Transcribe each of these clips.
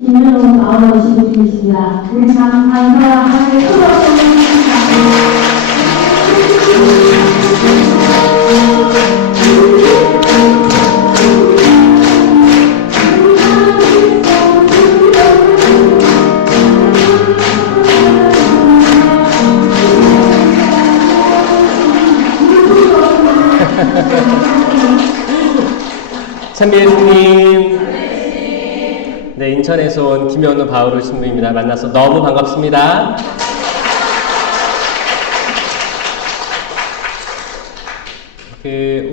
김현우 나와주시고 계십니다. 우리 감사하게 참비예수님, 네, 인천에서 온 김현우 바오르 신부입니다. 만나서 너무 반갑습니다.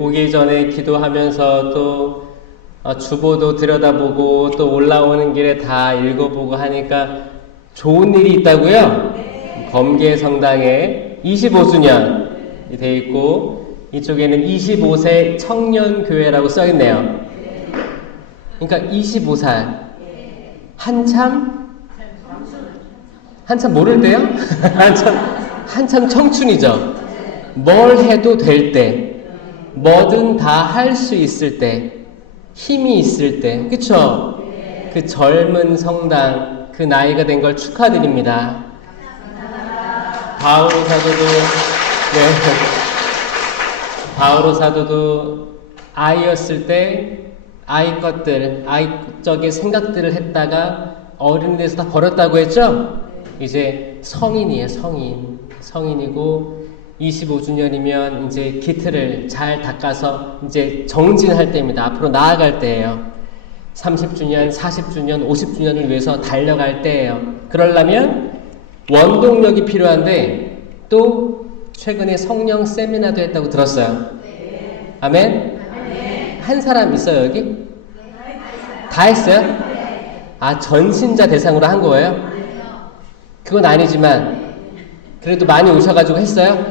오기 전에 기도하면서 또 주보도 들여다보고 또 올라오는 길에 다 읽어보고 하니까 좋은 일이 있다고요? 범계 성당에 25주년이 돼 있고 이쪽에는 25세 청년교회라고 써있네요. 그러니까 25살 한참 모를 때요? 한참 청춘이죠. 뭘 해도 될 때, 뭐든 다 할 수 있을 때, 힘이 있을 때, 그쵸? 그 젊은 성당, 그 나이가 된 걸 축하드립니다. 바오로 사도도, 네. 바오로 사도도 아이였을 때 아이 쪽의 생각들을 했다가 어른이 돼서 다 버렸다고 했죠? 이제 성인이에요, 성인이고 25주년이면 이제 기틀을 잘 닦아서 이제 정진할 때입니다. 앞으로 나아갈 때예요. 30주년, 40주년, 50주년을 위해서 달려갈 때예요. 그러려면 원동력이 필요한데 또 최근에 성령 세미나도 했다고 들었어요. 아멘? 한 사람 있어요, 여기? 다 했어요? 아, 전신자 대상으로 한 거예요? 그건 아니지만, 그래도 많이 오셔가지고 했어요?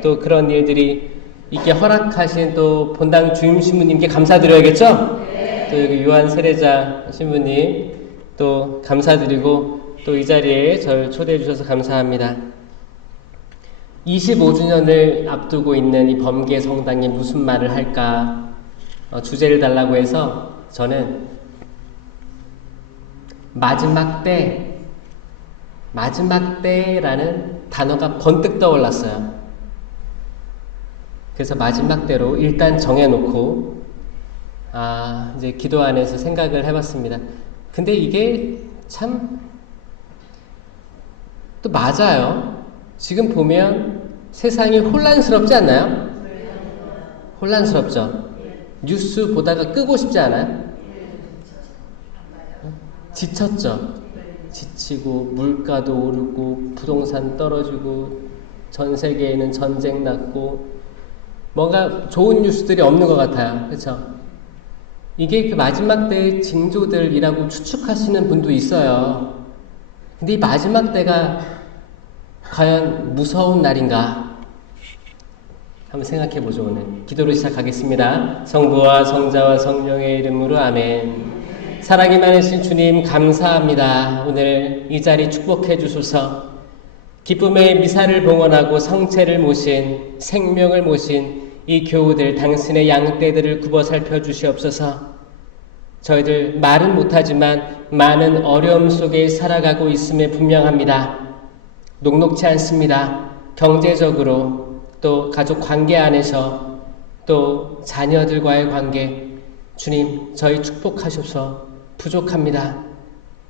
또 그런 일들이 있게 허락하신 또 본당 주임 신부님께 감사드려야겠죠? 또 여기 요한 세례자 신부님 또 감사드리고 또 이 자리에 저를 초대해 주셔서 감사합니다. 25주년을 앞두고 있는 이 범계 성당에 무슨 말을 할까 주제를 달라고 해서 저는 마지막 때라는 단어가 번뜩 떠올랐어요. 그래서 마지막 때로 일단 정해놓고 이제 기도 안에서 생각을 해봤습니다. 근데 이게 참 또 맞아요. 지금 보면 세상이 혼란스럽지 않나요? 혼란스럽죠? 뉴스 보다가 끄고 싶지 않아요? 지쳤죠? 지치고 물가도 오르고 부동산 떨어지고 전 세계에는 전쟁 났고 뭔가 좋은 뉴스들이 없는 것 같아요. 그렇죠? 이게 그 마지막 때의 징조들이라고 추측하시는 분도 있어요. 근데 이 마지막 때가 과연 무서운 날인가? 한번 생각해 보죠. 오늘 기도로 시작하겠습니다. 성부와 성자와 성령의 이름으로 아멘. 사랑이 많으신 주님 감사합니다. 오늘 이 자리 축복해 주소서. 기쁨의 미사를 봉헌하고 성체를 모신 생명을 모신 이 교우들 당신의 양떼들을 굽어 살펴 주시옵소서. 저희들 말은 못하지만 많은 어려움 속에 살아가고 있음에 분명합니다. 녹록지 않습니다. 경제적으로 또 가족 관계 안에서 또 자녀들과의 관계 주님 저희 축복하셔서 부족합니다.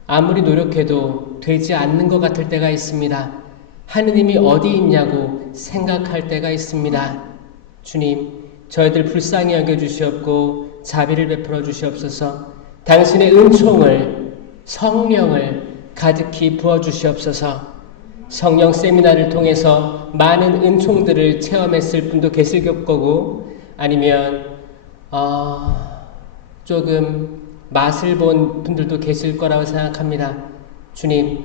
아무리 노력해도 되지 않는 것 같을 때가 있습니다. 하느님이 어디 있냐고 생각할 때가 있습니다. 주님 저희들 불쌍히 여겨주시옵고 자비를 베풀어 주시옵소서. 당신의 은총을 성령을 가득히 부어주시옵소서. 성령 세미나를 통해서 많은 은총들을 체험했을 분도 계실 거고 아니면 조금 맛을 본 분들도 계실 거라고 생각합니다. 주님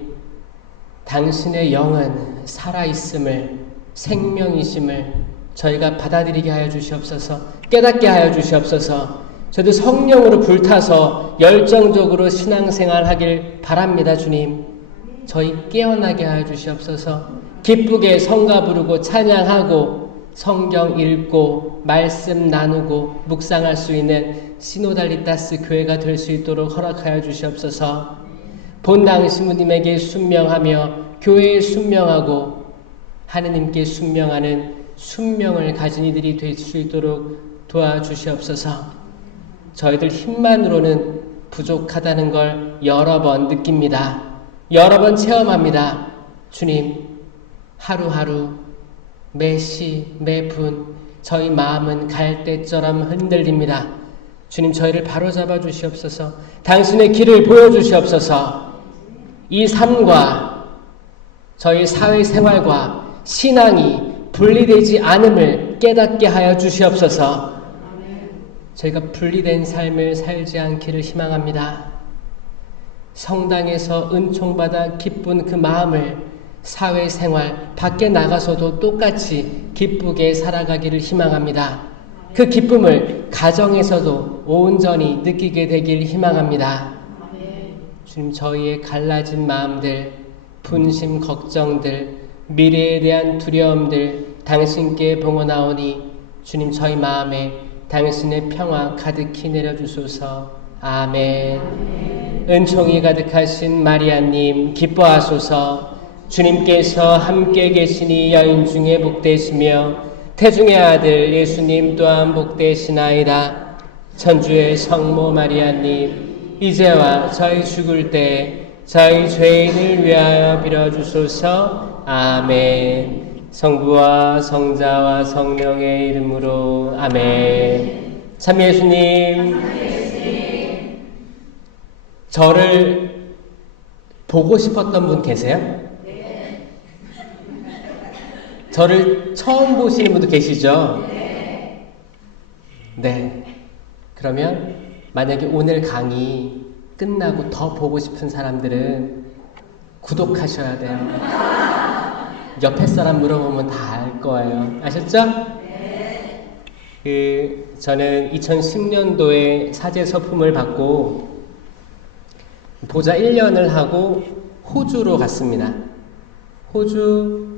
당신의 영은 살아있음을 생명이심을 저희가 받아들이게 하여 주시옵소서. 깨닫게 하여 주시옵소서. 저도 성령으로 불타서 열정적으로 신앙생활 하길 바랍니다. 주님 저희 깨어나게 하여 주시옵소서. 기쁘게 성가 부르고 찬양하고 성경 읽고 말씀 나누고 묵상할 수 있는 시노달리타스 교회가 될 수 있도록 허락하여 주시옵소서. 본당 신부님에게 순명하며 교회에 순명하고 하느님께 순명하는 순명을 가진 이들이 될 수 있도록 도와주시옵소서. 저희들 힘만으로는 부족하다는 걸 여러 번 느낍니다. 여러 번 체험합니다. 주님, 하루하루 매시 매분 저희 마음은 갈대처럼 흔들립니다. 주님, 저희를 바로잡아 주시옵소서. 당신의 길을 보여주시옵소서. 이 삶과 저희 사회생활과 신앙이 분리되지 않음을 깨닫게 하여 주시옵소서. 저희가 분리된 삶을 살지 않기를 희망합니다. 성당에서 은총받아 기쁜 그 마음을 사회생활 밖에 나가서도 똑같이 기쁘게 살아가기를 희망합니다. 그 기쁨을 가정에서도 온전히 느끼게 되길 희망합니다. 주님, 저희의 갈라진 마음들, 분심, 걱정들, 미래에 대한 두려움들 당신께 봉헌하오니 주님, 저희 마음에 당신의 평화 가득히 내려주소서. 아멘. 은총이 가득하신 마리아님 기뻐하소서. 주님께서 함께 계시니 여인 중에 복되시며 태중의 아들 예수님 또한 복되시나이다. 천주의 성모 마리아님, 이제와 저희 죽을 때 저희 죄인을 위하여 빌어주소서. 아멘. 성부와 성자와 성령의 이름으로 아멘. 참 예수님, 저를 보고 싶었던 분 계세요? 저를 처음 보시는 분도 계시죠? 네. 그러면 만약에 오늘 강의 끝나고 더 보고 싶은 사람들은 구독하셔야 돼요. 옆에 사람 물어보면 다 알 거예요. 아셨죠? 저는 2010년도에 사제 서품을 받고 보좌 1년을 하고 호주로 갔습니다. 호주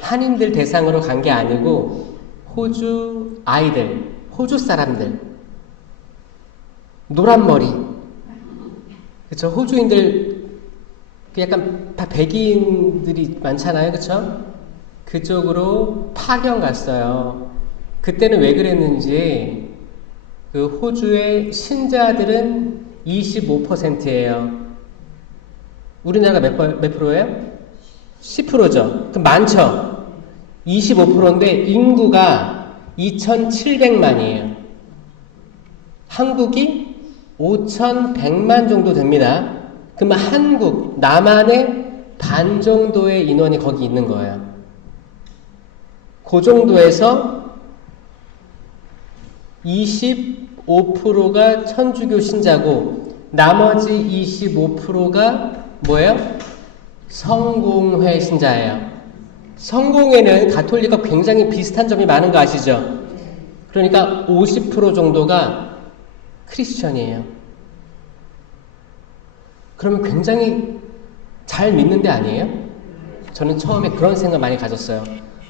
한인들 대상으로 간 게 아니고 호주 아이들, 호주 사람들, 노란 머리, 그렇죠? 호주인들 약간 다 백인들이 많잖아요, 그렇죠? 그쪽으로 파견 갔어요. 그때는 왜 그랬는지 그 호주의 신자들은 25%예요. 우리나라가 몇 프로예요? 10%죠. 그럼 많죠? 25%인데 인구가 2,700만이에요. 한국이 5,100만 정도 됩니다. 그러면 한국, 남한의 반 정도의 인원이 거기 있는 거예요. 그 정도에서 25%가 천주교 신자고 나머지 25%가 뭐예요? 성공회 신자예요. 성공회는 가톨릭과 굉장히 비슷한 점이 많은 거 아시죠? 그러니까 50% 정도가 크리스천이에요. 그러면 굉장히 잘 믿는 데 아니에요? 저는 처음에 그런 생각 많이 가졌어요.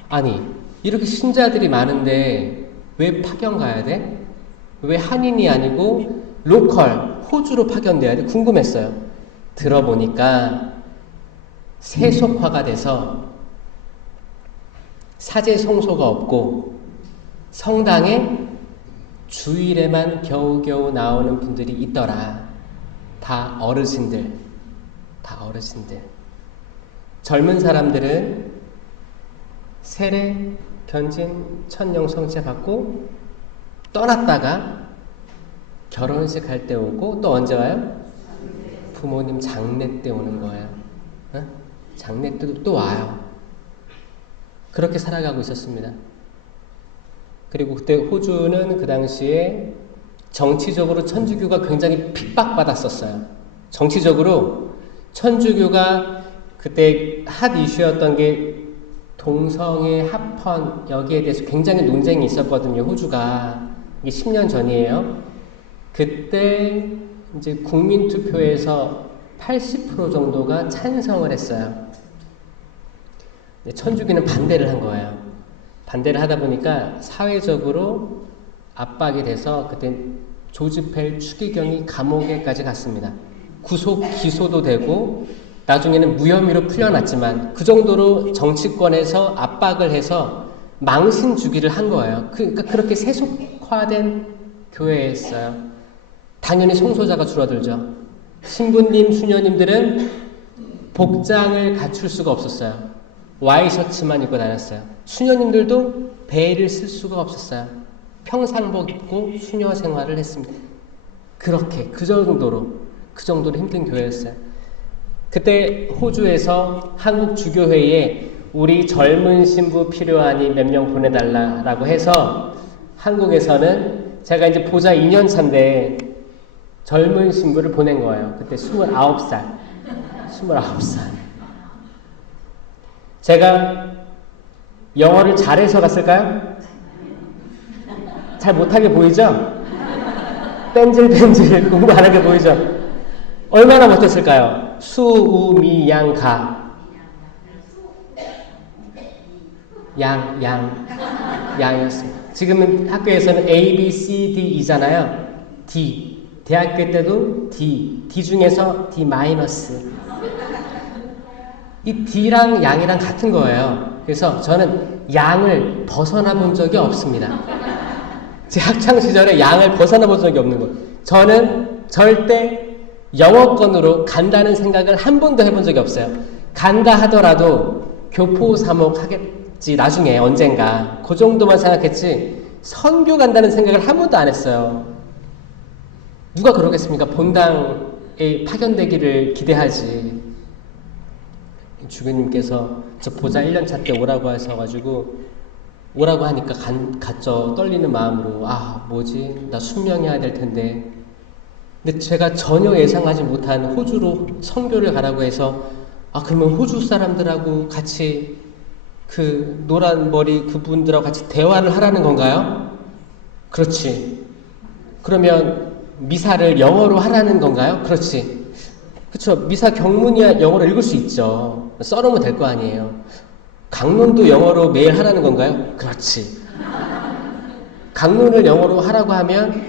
아니, 이렇게 신자들이 많은데 왜 파견 가야 돼? 왜 한인이 아니고 로컬, 호주로 파견돼야 돼? 궁금했어요. 들어보니까 세속화가 돼서 사제 성소가 없고 성당에 주일에만 겨우겨우 나오는 분들이 있더라. 다 어르신들. 젊은 사람들은 세례, 견진, 천령 성체 받고 떠났다가 결혼식 할 때 오고 또 언제 와요? 부모님 장례 때 오는 거예요. 장례 때도 또 와요. 그렇게 살아가고 있었습니다. 그리고 그때 호주는 그 당시에 정치적으로 천주교가 굉장히 핍박받았었어요. 정치적으로 천주교가 그때 핫 이슈였던 게 동성애 합헌, 여기에 대해서 굉장히 논쟁이 있었거든요. 호주가. 이게 10년 전이에요. 그때 이제 국민투표에서 80% 정도가 찬성을 했어요. 천주교는 반대를 한 거예요. 반대를 하다 보니까 사회적으로 압박이 돼서 그때 조지펠 추기경이 감옥에까지 갔습니다. 구속, 기소도 되고 나중에는 무혐의로 풀려났지만 그 정도로 정치권에서 압박을 해서 망신 주기를 한 거예요. 그러니까 그렇게 세속화된 교회였어요. 당연히 송소자가 줄어들죠. 신부님, 수녀님들은 복장을 갖출 수가 없었어요. 와이셔츠만 입고 다녔어요. 수녀님들도 베일을 쓸 수가 없었어요. 평상복 입고 수녀 생활을 했습니다. 그렇게 그 정도로 힘든 교회였어요. 그때 호주에서 한국 주교회에 우리 젊은 신부 필요하니 몇 명 보내달라라고 해서 한국에서는 제가 이제 보자 2년 차인데 젊은 신부를 보낸 거예요. 그때 29살. 제가 영어를 잘해서 갔을까요? 잘 못하게 보이죠? 뺀질뺀질 공부 안 하게 보이죠? 얼마나 못했을까요? 수우미양가 양이었습니다. 지금은 학교에서는 A, B, C, D이잖아요. D. 대학교 때도 D 중에서 D 마이너스. 이 D랑 양이랑 같은 거예요. 그래서 저는 양을 벗어나 본 적이 없습니다. 제 학창 시절에 양을 벗어나 본 적이 없는 거예요. 저는 절대 영어권으로 간다는 생각을 한 번도 해본 적이 없어요. 간다 하더라도 교포 사목 하겠지 나중에 언젠가 그 정도만 생각했지 선교 간다는 생각을 한 번도 안 했어요. 누가 그러겠습니까? 본당에 파견되기를 기대하지. 주교님께서 저 보자 1년차 때 오라고 하셔가지고 오라고 하니까 갔죠. 떨리는 마음으로 뭐지? 나 순명해야 될 텐데. 근데 제가 전혀 예상하지 못한 호주로 선교를 가라고 해서 그러면 호주 사람들하고 같이 그 노란 머리 그분들하고 같이 대화를 하라는 건가요? 그렇지. 그러면 미사를 영어로 하라는 건가요? 그렇지. 그쵸. 미사 경문이야 영어로 읽을 수 있죠. 써놓으면 될 거 아니에요. 강론도 영어로 매일 하라는 건가요? 그렇지. 강론을 영어로 하라고 하면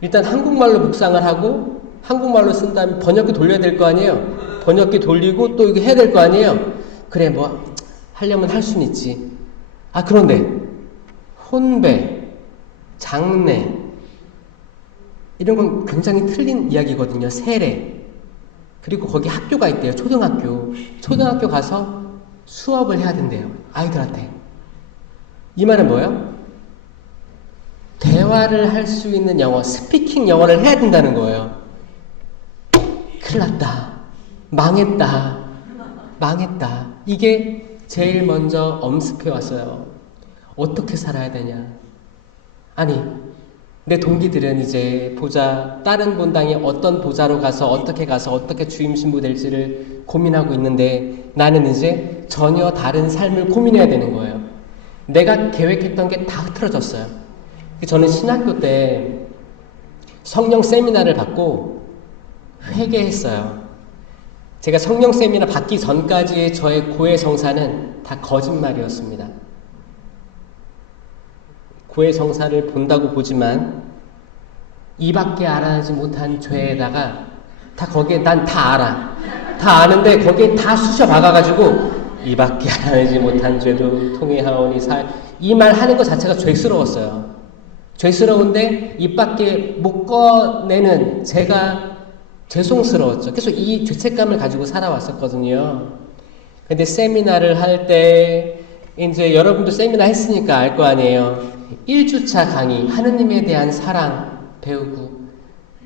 일단 한국말로 묵상을 하고 한국말로 쓴 다음에 번역기 돌려야 될 거 아니에요? 번역기 돌리고 또 이거 해야 될 거 아니에요? 그래 하려면 할 수는 있지. 그런데 혼배, 장례 이런 건 굉장히 틀린 이야기거든요. 세례. 그리고 거기 학교가 있대요. 초등학교 가서 수업을 해야 된대요. 아이들한테. 이 말은 뭐예요? 대화를 할 수 있는 영어, 스피킹 영어를 해야 된다는 거예요. 큰일 났다. 망했다. 이게 제일 먼저 엄습해 왔어요. 어떻게 살아야 되냐. 내 동기들은 이제 다른 본당에 어떤 보좌로 가서 어떻게 주임신부 될지를 고민하고 있는데 나는 이제 전혀 다른 삶을 고민해야 되는 거예요. 내가 계획했던 게 다 흐트러졌어요. 저는 신학교 때 성령 세미나를 받고 회개했어요. 제가 성령 세미나 받기 전까지의 저의 고해 성사는 다 거짓말이었습니다. 고해 성사를 본다고 보지만 이밖에 알아내지 못한 죄에다가 거기에 난 다 알아. 다 아는데 거기에 다 쑤셔 박아가지고 이밖에 알아내지 못한 죄도 통회하오니 이 말 하는 것 자체가 죄스러웠어요. 죄스러운데 입 밖에 못 꺼내는 제가 죄송스러웠죠. 계속 이 죄책감을 가지고 살아왔었거든요. 근데 세미나를 할 때 이제 여러분도 세미나 했으니까 알 거 아니에요. 1주차 강의 하느님에 대한 사랑 배우고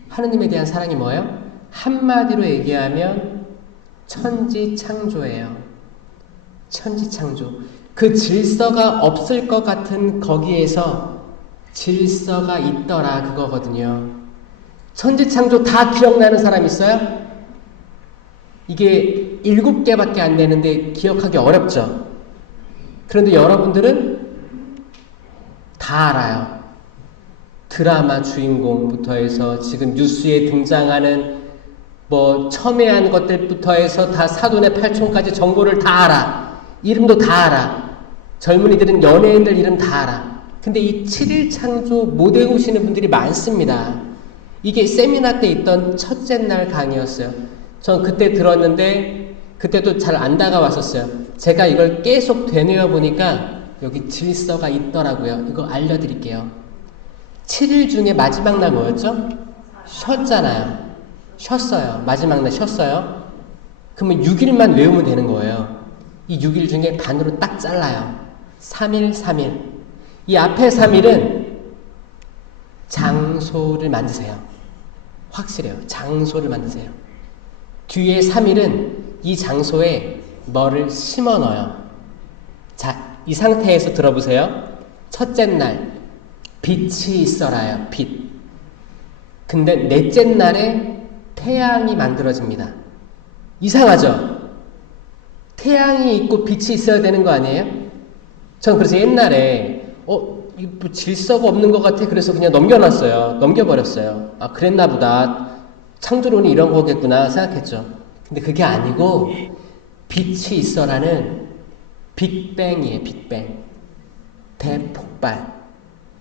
하느님에 대한 사랑이 뭐예요? 한마디로 얘기하면 천지창조예요. 천지창조. 그 질서가 없을 것 같은 거기에서 질서가 있더라 그거거든요. 천지창조 다 기억나는 사람 있어요? 이게 7개밖에 안 되는데 기억하기 어렵죠. 그런데 여러분들은 다 알아요. 드라마 주인공부터 해서 지금 뉴스에 등장하는 첨예한 것들부터 해서 다 사돈의 팔촌까지 정보를 다 알아. 이름도 다 알아. 젊은이들은 연예인들 이름 다 알아. 근데 이 7일 창조 못 외우시는 분들이 많습니다. 이게 세미나 때 있던 첫째 날 강의였어요. 전 그때 들었는데 그때도 잘 안 다가왔었어요. 제가 이걸 계속 되뇌어 보니까 여기 질서가 있더라고요. 이거 알려드릴게요. 7일 중에 마지막 날 뭐였죠? 쉬었잖아요. 쉬었어요. 마지막 날 쉬었어요. 그러면 6일만 외우면 되는 거예요. 이 6일 중에 반으로 딱 잘라요. 3일, 3일. 이 앞에 3일은 장소를 만드세요. 확실해요. 장소를 만드세요. 뒤에 3일은 이 장소에 뭐를 심어 넣어요. 자, 이 상태에서 들어보세요. 첫째 날, 빛이 있어라요. 빛. 근데 넷째 날에 태양이 만들어집니다. 이상하죠? 태양이 있고 빛이 있어야 되는 거 아니에요? 전 그래서 옛날에 이거 뭐 질서가 없는 것 같아. 그래서 그냥 넘겨놨어요. 넘겨버렸어요. 아, 그랬나 보다. 창조론이 이런 거겠구나 생각했죠. 근데 그게 아니고 빛이 있어라는 빅뱅이에요. 빅뱅. 대폭발.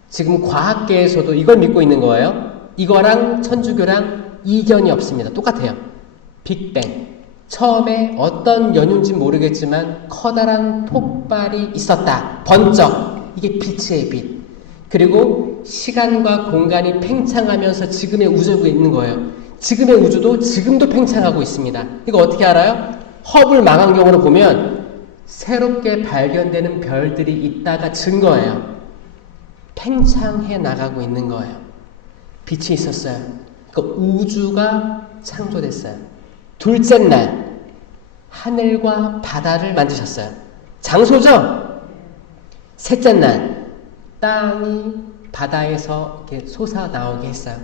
지금 과학계에서도 이걸 믿고 있는 거예요. 이거랑 천주교랑 이견이 없습니다. 똑같아요. 빅뱅. 처음에 어떤 연유인지 모르겠지만 커다란 폭발이 있었다. 번쩍. 이게 빛이에요. 빛. 그리고 시간과 공간이 팽창하면서 지금의 우주가 있는 거예요. 지금의 우주도 지금도 팽창하고 있습니다. 이거 어떻게 알아요? 허블 망원경으로 보면 새롭게 발견되는 별들이 있다가 증거예요. 팽창해 나가고 있는 거예요. 빛이 있었어요. 그러니까 우주가 창조됐어요. 둘째 날 하늘과 바다를 만드셨어요. 장소죠? 셋째 날 땅이 바다에서 이렇게 솟아나오게 했어요.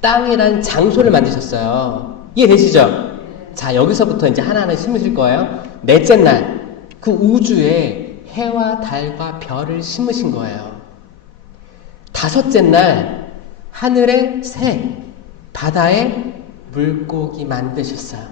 땅이라는 장소를 만드셨어요. 이해되시죠? 자, 여기서부터 이제 하나하나 심으실 거예요. 넷째 날 그 우주에 해와 달과 별을 심으신 거예요. 다섯째 날 하늘에 새, 바다에 물고기 만드셨어요.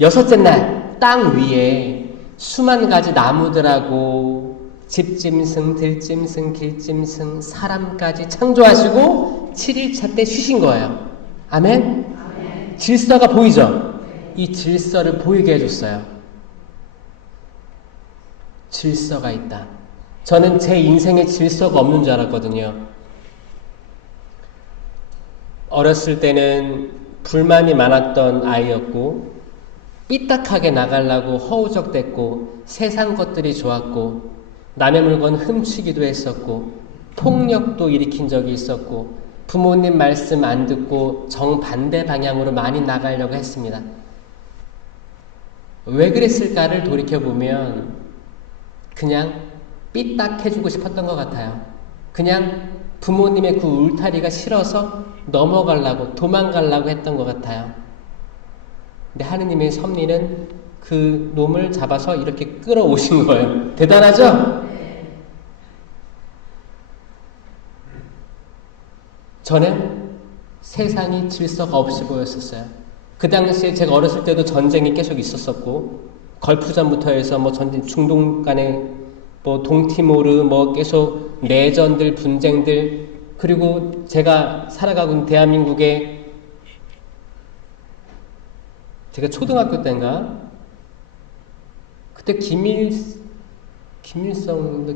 여섯째 날 땅 위에 수만 가지 나무들하고 집짐승, 들짐승, 길짐승, 사람까지 창조하시고 7일차 때 쉬신 거예요. 아멘? 아멘. 질서가 보이죠? 이 질서를 보이게 해줬어요. 질서가 있다. 저는 제 인생에 질서가 없는 줄 알았거든요. 어렸을 때는 불만이 많았던 아이였고 삐딱하게 나가려고 허우적댔고 세상 것들이 좋았고 남의 물건 훔치기도 했었고 폭력도 일으킨 적이 있었고 부모님 말씀 안 듣고 정반대 방향으로 많이 나가려고 했습니다. 왜 그랬을까를 돌이켜보면 그냥 삐딱해주고 싶었던 것 같아요. 그냥 부모님의 그 울타리가 싫어서 넘어가려고 도망가려고 했던 것 같아요. 근데 하느님의 섭리는 그 놈을 잡아서 이렇게 끌어오신 거예요. 대단하죠? 저는 세상이 질서가 없이 보였었어요. 그 당시에 제가 어렸을 때도 전쟁이 계속 있었었고 걸프전부터 해서 뭐 전쟁 중동 간에 뭐 동티모르 뭐 계속 내전들 분쟁들 그리고 제가 살아가고 있는 대한민국에 제가 초등학교 때인가 그때 김일성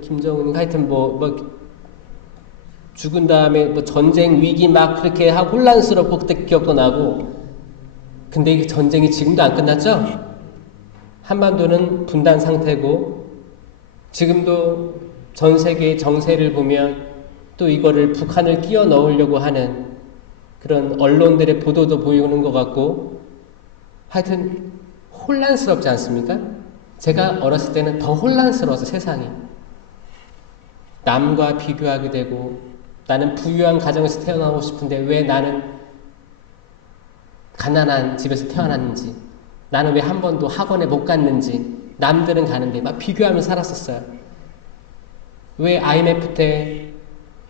김정은인가 하여튼 뭐 죽은 다음에 뭐 전쟁 위기 막 그렇게 하고 혼란스럽고 그때 기억도 나고 근데 이 전쟁이 지금도 안 끝났죠? 한반도는 분단 상태고 지금도 전 세계의 정세를 보면 또 이거를 북한을 끼워 넣으려고 하는 그런 언론들의 보도도 보이는 것 같고 하여튼 혼란스럽지 않습니까? 제가 어렸을 때는 더 혼란스러워서 세상이 남과 비교하게 되고 나는 부유한 가정에서 태어나고 싶은데 왜 나는 가난한 집에서 태어났는지 나는 왜 한 번도 학원에 못 갔는지 남들은 가는데 막 비교하면서 살았었어요. 왜 IMF 때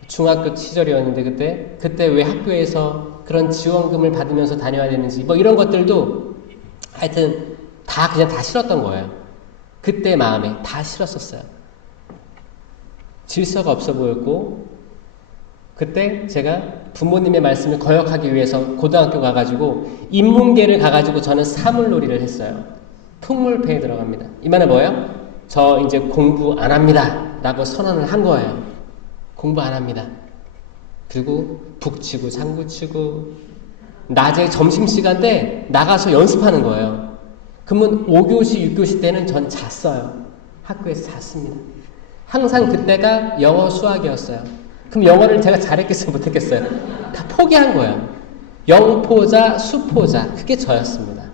중학교 시절이었는데 그때 왜 학교에서 그런 지원금을 받으면서 다녀야 되는지 뭐 이런 것들도 하여튼 다 그냥 다 싫었던 거예요. 그때 마음에 다 싫었었어요. 질서가 없어 보였고 그때 제가 부모님의 말씀을 거역하기 위해서 고등학교 가가지고 인문계를 가가지고 저는 사물놀이를 했어요. 풍물패에 들어갑니다. 이 말은 뭐예요? 저 이제 공부 안 합니다 라고 선언을 한 거예요. 공부 안 합니다. 그리고 북치고 장구치고 낮에 점심시간 때 나가서 연습하는 거예요. 그러면 5교시 6교시 때는 전 잤어요. 학교에서 잤습니다. 항상 그때가 영어 수학이었어요. 그럼 영어를 제가 잘했겠어요 못했겠어요? 다 포기한 거예요. 영포자 수포자 그게 저였습니다.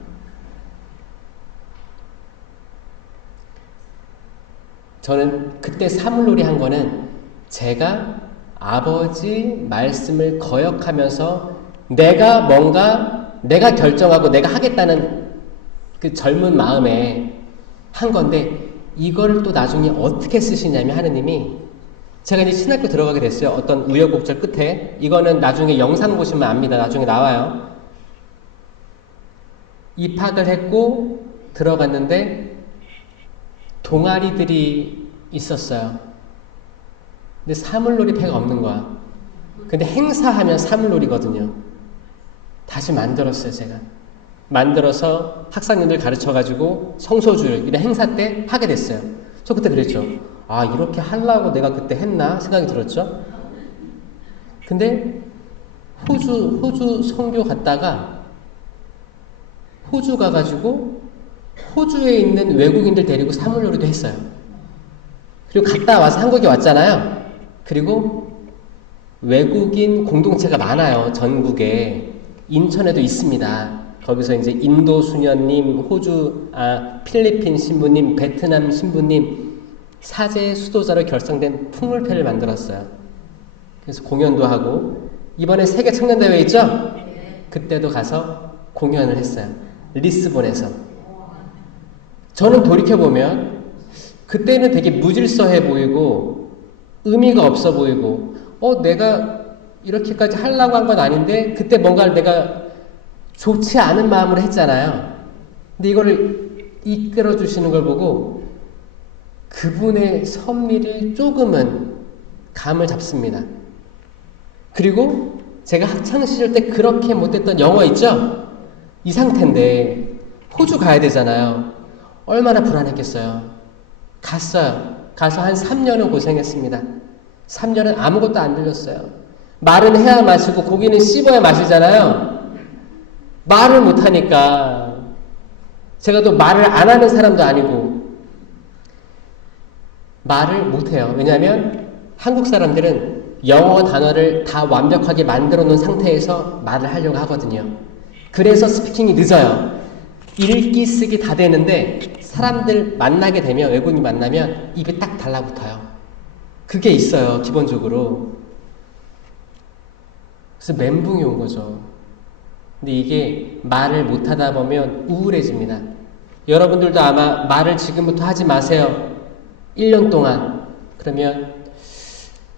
저는 그때 사물놀이 한 거는 제가 아버지 말씀을 거역하면서 내가 결정하고 내가 하겠다는 그 젊은 마음에 한 건데 이걸 또 나중에 어떻게 쓰시냐면 하느님이 제가 이제 신학교 들어가게 됐어요. 어떤 우여곡절 끝에 이거는 나중에 영상 보시면 압니다. 나중에 나와요. 입학을 했고 들어갔는데 동아리들이 있었어요. 근데 사물놀이패가 없는 거야. 근데 행사하면 사물놀이거든요. 다시 만들었어요, 제가. 만들어서 학생님들 가르쳐가지고 성소주를 이런 행사 때 하게 됐어요. 저 그때 그랬죠. 아, 이렇게 하려고 내가 그때 했나? 생각이 들었죠. 근데 호주 선교 갔다가 호주 가가지고 호주에 있는 외국인들 데리고 사물놀이도 했어요. 그리고 갔다 와서 한국에 왔잖아요. 그리고 외국인 공동체가 많아요. 전국에. 인천에도 있습니다. 거기서 이제 인도 수녀님, 필리핀 신부님, 베트남 신부님 사제 수도자로 결성된 풍물패를 만들었어요. 그래서 공연도 하고 이번에 세계 청년대회 있죠? 그때도 가서 공연을 했어요. 리스본에서. 저는 돌이켜보면 그때는 되게 무질서해 보이고 의미가 없어 보이고 내가 이렇게까지 하려고 한 건 아닌데 그때 뭔가 내가 좋지 않은 마음으로 했잖아요. 근데 이거를 이끌어 주시는 걸 보고 그분의 섭리를 조금은 감을 잡습니다. 그리고 제가 학창시절 때 그렇게 못했던 영어 있죠? 이 상태인데 호주 가야 되잖아요. 얼마나 불안했겠어요. 갔어요. 가서 한 3년은 고생했습니다. 3년은 아무것도 안 들렸어요. 말은 해야 마시고 고기는 씹어야 마시잖아요. 말을 못하니까 제가 또 말을 안 하는 사람도 아니고 말을 못해요. 왜냐하면 한국 사람들은 영어 단어를 다 완벽하게 만들어 놓은 상태에서 말을 하려고 하거든요. 그래서 스피킹이 늦어요. 읽기 쓰기 다 되는데 사람들 만나게 되면 외국인 만나면 입에 딱 달라붙어요. 그게 있어요. 기본적으로. 그래서 멘붕이 온 거죠. 근데 이게 말을 못하다 보면 우울해집니다. 여러분들도 아마 말을 지금부터 하지 마세요. 1년 동안. 그러면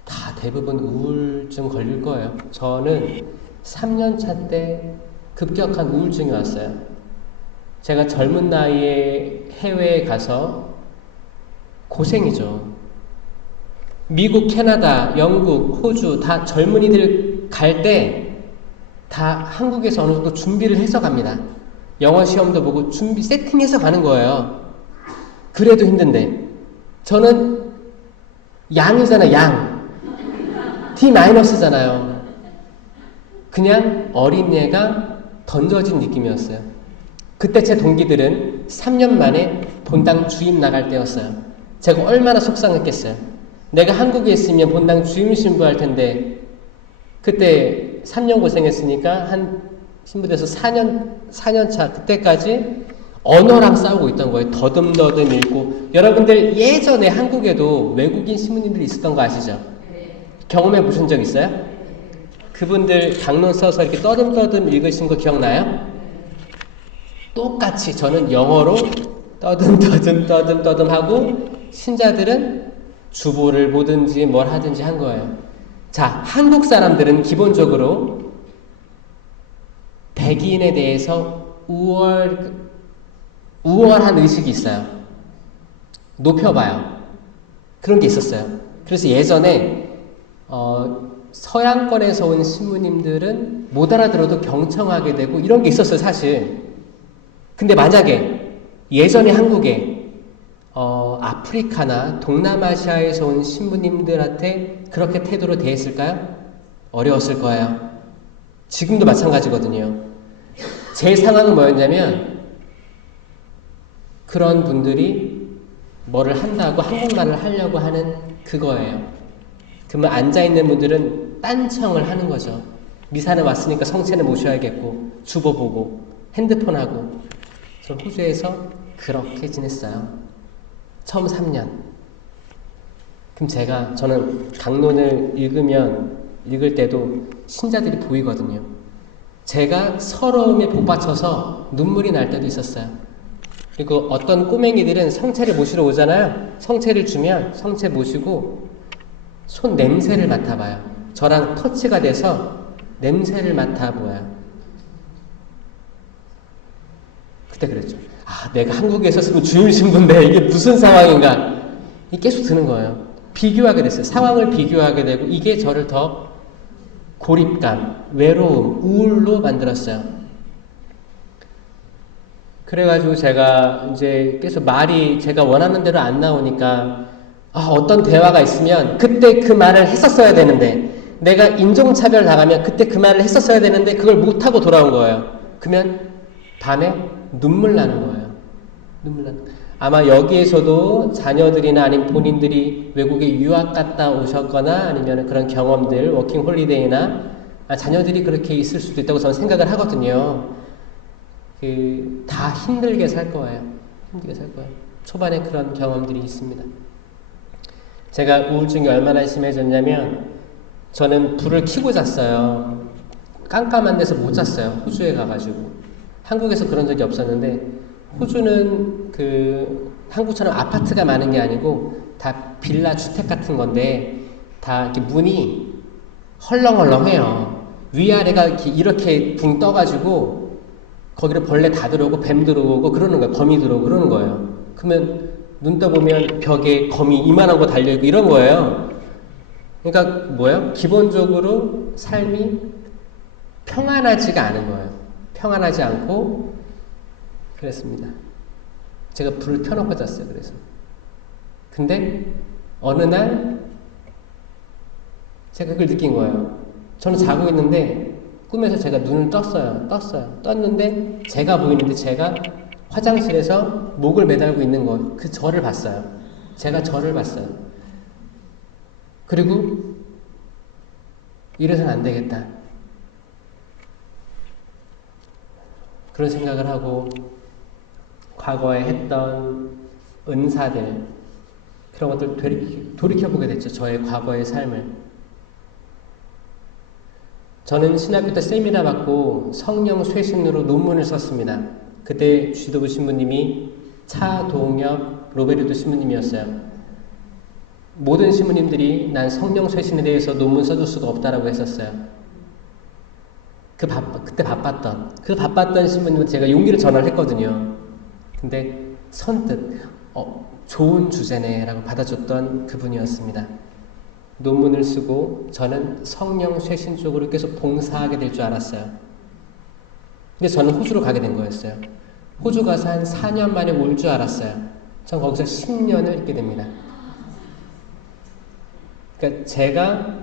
다 대부분 우울증 걸릴 거예요. 저는 3년 차 때 급격한 우울증이 왔어요. 제가 젊은 나이에 해외에 가서 고생이죠. 미국, 캐나다, 영국, 호주 다 젊은이들 갈 때 다 한국에서 어느 정도 준비를 해서 갑니다. 영어 시험도 보고 준비 세팅해서 가는 거예요. 그래도 힘든데 저는 양이잖아요. 양. D-잖아요. 그냥 어린애가 던져진 느낌이었어요. 그때 제 동기들은 3년 만에 본당 주임 나갈 때였어요. 제가 얼마나 속상했겠어요. 내가 한국에 있으면 본당 주임 신부할 텐데 그때 3년 고생했으니까 한 신부돼서 4년 차 그때까지 언어랑 싸우고 있던 거예요. 더듬더듬 읽고. 여러분들 예전에 한국에도 외국인 신부님들이 있었던 거 아시죠? 경험해 보신 적 있어요? 그분들 강론 써서 이렇게 떠듬떠듬 읽으신 거 기억나요? 똑같이 저는 영어로 떠듬 하고 신자들은 주보를 보든지 뭘 하든지 한 거예요. 자, 한국 사람들은 기본적으로 백인에 대해서 우월한 의식이 있어요. 높여봐요. 그런 게 있었어요. 그래서 예전에 서양권에서 온 신부님들은 못 알아들어도 경청하게 되고 이런 게 있었어요, 사실. 근데 만약에 예전에 한국에 아프리카나 동남아시아에서 온 신부님들한테 그렇게 태도로 대했을까요? 어려웠을 거예요. 지금도 마찬가지거든요. 제 상황은 뭐였냐면 그런 분들이 뭐를 한다고 한국말을 하려고 하는 그거예요. 그러면 앉아있는 분들은 딴청을 하는 거죠. 미사는 왔으니까 성체는 모셔야겠고 주보 보고 핸드폰 하고. 저 호주에서 그렇게 지냈어요. 처음 3년. 그럼 저는 강론을 읽을 때도 신자들이 보이거든요. 제가 서러움에 복받쳐서 눈물이 날 때도 있었어요. 그리고 어떤 꼬맹이들은 성체를 모시러 오잖아요. 성체를 주면 성체 모시고 손 냄새를 맡아봐요. 저랑 터치가 돼서 냄새를 맡아보아요. 그때 그랬죠. 아, 내가 한국에 있었으면 주임 신부인데 이게 무슨 상황인가. 이게 계속 드는 거예요. 비교하게 됐어요. 상황을 비교하게 되고 이게 저를 더 고립감, 외로움, 우울로 만들었어요. 그래가지고 제가 이제 계속 말이 제가 원하는 대로 안 나오니까 어떤 대화가 있으면 그때 그 말을 했었어야 되는데 내가 인종차별 당하면 그때 그 말을 했었어야 되는데 그걸 못하고 돌아온 거예요. 그러면 밤에 눈물 나는 거예요. 아마 여기에서도 자녀들이나 아니면 본인들이 외국에 유학 갔다 오셨거나 아니면 그런 경험들, 워킹 홀리데이나 자녀들이 그렇게 있을 수도 있다고 저는 생각을 하거든요. 다 힘들게 살 거예요. 초반에 그런 경험들이 있습니다. 제가 우울증이 얼마나 심해졌냐면 저는 불을 켜고 잤어요. 깜깜한 데서 못 잤어요. 호주에 가가지고. 한국에서 그런 적이 없었는데 호주는 한국처럼 아파트가 많은 게 아니고 다 빌라 주택 같은 건데 다 이렇게 문이 헐렁헐렁해요. 위아래가 이렇게 붕 떠가지고 거기를 벌레 다 들어오고 뱀 들어오고 그러는 거예요. 거미 들어오고 그러는 거예요. 그러면 눈 떠보면 벽에 거미 이만한 거 달려있고 이런 거예요. 그러니까 뭐예요? 기본적으로 삶이 평안하지가 않은 거예요. 평안하지 않고 그랬습니다. 제가 불을 켜놓고 잤어요. 그래서 근데 어느 날 제가 그걸 느낀 거예요. 저는 자고 있는데 꿈에서 제가 눈을 떴어요. 떴는데 제가 보이는데 제가 화장실에서 목을 매달고 있는 거, 그 저를 봤어요. 제가 저를 봤어요. 그리고 이래서는 안 되겠다. 그런 생각을 하고 과거에 했던 은사들 그런 것들 돌이켜보게 됐죠. 저의 과거의 삶을. 저는 신학교 때 세미나 받고 성령 쇄신으로 논문을 썼습니다. 그때 지도부 신부님이 차동엽 로베르토 신부님이었어요. 모든 신부님들이 난 성령 쇄신에 대해서 논문 써줄 수가 없다라고 했었어요. 그때 바빴던 신부님한테 제가 용기를 전화를 했거든요. 근데 선뜻 좋은 주제네 라고 받아줬던 그분이었습니다. 논문을 쓰고 저는 성령 쇄신 쪽으로 계속 봉사하게 될 줄 알았어요. 근데 저는 호주로 가게 된 거였어요. 호주 가서 한 4년 만에 올 줄 알았어요. 전 거기서 10년을 있게 됩니다. 그러니까 제가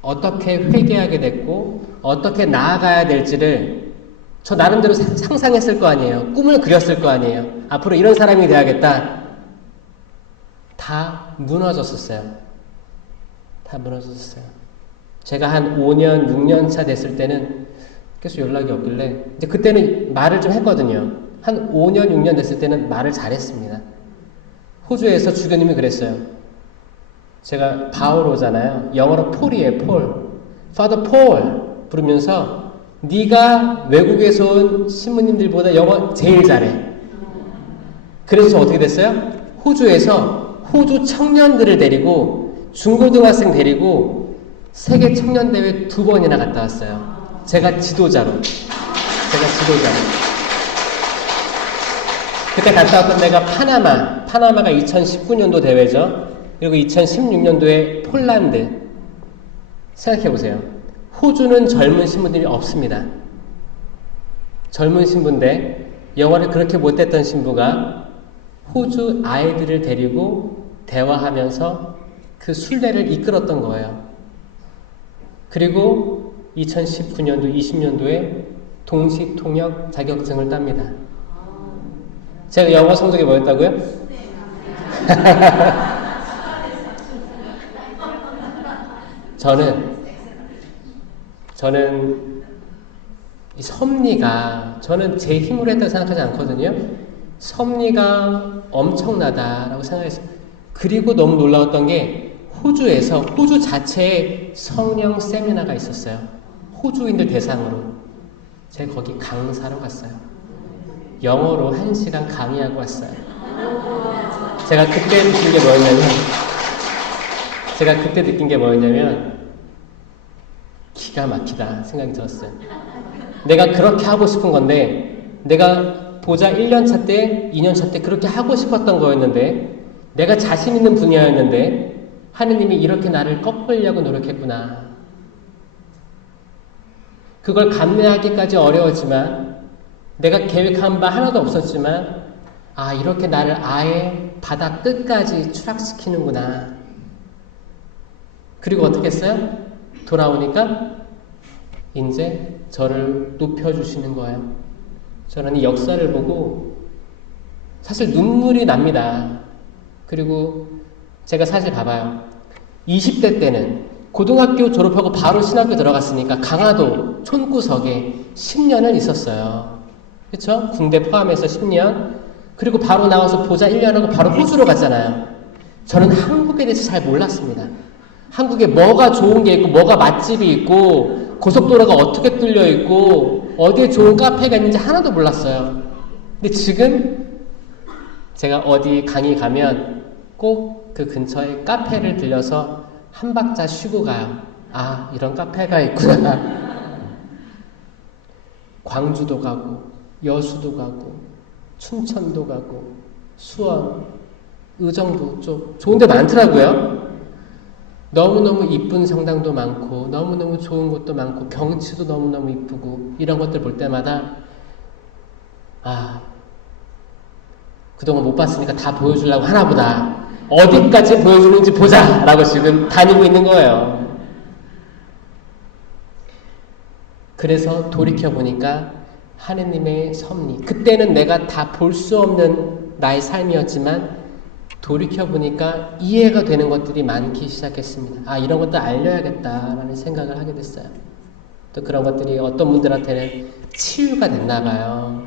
어떻게 회개하게 됐고 어떻게 나아가야 될지를 저 나름대로 상상했을 거 아니에요. 꿈을 그렸을 거 아니에요. 앞으로 이런 사람이 돼야겠다. 다 무너졌었어요. 제가 한 5년, 6년 차 됐을 때는 계속 연락이 없길래 이제 그때는 말을 좀 했거든요. 한 5년, 6년 됐을 때는 말을 잘했습니다. 호주에서 주교님이 그랬어요. 제가 바오로잖아요. 영어로 폴이에요. 폴. Father Paul 부르면서 네가 외국에서 온 신부님들보다 영어 제일 잘해. 그래서 저 어떻게 됐어요? 호주에서 호주 청년들을 데리고 중고등학생 데리고 세계 청년대회 2번이나 갔다 왔어요. 제가 지도자로. 그때 갔다 왔던 데가 파나마가 2019년도 대회죠. 그리고 2016년도에 폴란드. 생각해 보세요. 호주는 젊은 신부들이 없습니다. 젊은 신부인데 영어를 그렇게 못했던 신부가 호주 아이들을 데리고 대화하면서 그 순례를 이끌었던 거예요. 그리고 2019년도, 20년도에 동시 통역 자격증을 땁니다. 제가 영어 성적이 뭐였다고요? 저는 이 섭리가 저는 제 힘으로 했다고 생각하지 않거든요. 섭리가 엄청나다라고 생각했어요. 그리고 너무 놀라웠던 게 호주에서 호주 자체에 성령 세미나가 있었어요. 호주인들 대상으로. 제가 거기 강사로 갔어요. 영어로 1시간 강의하고 왔어요. 제가 그때 느낀 게 뭐였냐면 기가 막히다 생각이 들었어요. 내가 그렇게 하고 싶은 건데 내가 보자 1년차 때 2년차 때 그렇게 하고 싶었던 거였는데 내가 자신 있는 분야였는데 하느님이 이렇게 나를 꺾으려고 노력했구나. 그걸 감내하기까지 어려웠지만 내가 계획한 바 하나도 없었지만 아 이렇게 나를 아예 바다 끝까지 추락시키는구나. 그리고 어떻게 했어요? 돌아오니까 이제 저를 높여주시는 거예요. 저는 이 역사를 보고 사실 눈물이 납니다. 그리고 제가 사실 봐봐요. 20대 때는 고등학교 졸업하고 바로 신학교 들어갔으니까 강화도 촌구석에 10년을 있었어요. 그렇죠? 군대 포함해서 10년. 그리고 바로 나와서 보자 1년 하고 바로 호주로 갔잖아요. 저는 한국에 대해서 잘 몰랐습니다. 한국에 뭐가 좋은 게 있고 뭐가 맛집이 있고 고속도로가 어떻게 뚫려 있고 어디에 좋은 카페가 있는지 하나도 몰랐어요. 근데 지금 제가 어디 강의 가면 꼭 그 근처에 카페를 들려서 한 박자 쉬고 가요. 아, 이런 카페가 있구나. 광주도 가고 여수도 가고 춘천도 가고 수원, 의정부 쪽 좋은 데 많더라고요. 너무너무 이쁜 성당도 많고 너무너무 좋은 곳도 많고 경치도 너무너무 이쁘고 이런 것들 볼 때마다 아 그동안 못 봤으니까 다 보여주려고 하나보다. 어디까지 보여주는지 보자 라고 지금 다니고 있는 거예요. 그래서 돌이켜보니까 하느님의 섭리, 그때는 내가 다 볼 수 없는 나의 삶이었지만 돌이켜보니까 이해가 되는 것들이 많기 시작했습니다. 아, 이런 것도 알려야겠다라는 생각을 하게 됐어요. 또 그런 것들이 어떤 분들한테는 치유가 됐나 봐요.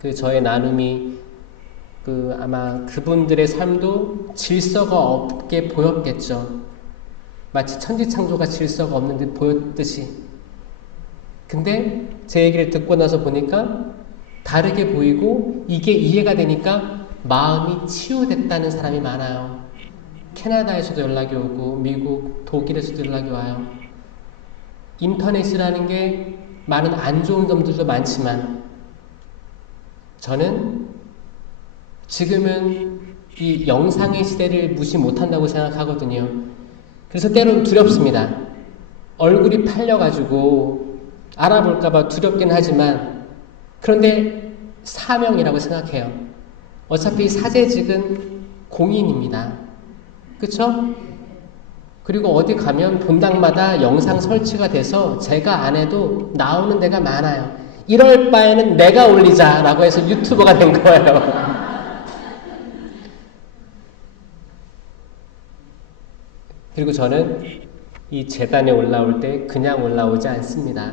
그 저의 나눔이 아마 그분들의 삶도 질서가 없게 보였겠죠. 마치 천지창조가 질서가 없는 듯 보였듯이. 근데 제 얘기를 듣고 나서 보니까 다르게 보이고 이게 이해가 되니까 마음이 치유됐다는 사람이 많아요. 캐나다에서도 연락이 오고 미국, 독일에서도 연락이 와요. 인터넷이라는 게 많은 안 좋은 점들도 많지만 저는 지금은 이 영상의 시대를 무시 못한다고 생각하거든요. 그래서 때로는 두렵습니다. 얼굴이 팔려가지고 알아볼까봐 두렵긴 하지만 그런데 사명이라고 생각해요. 어차피 사제직은 공인입니다. 그쵸? 그리고 어디 가면 본당마다 영상 설치가 돼서 제가 안 해도 나오는 데가 많아요. 이럴 바에는 내가 올리자라고 해서 유튜버가 된 거예요. 그리고 저는 이 제단에 올라올 때 그냥 올라오지 않습니다.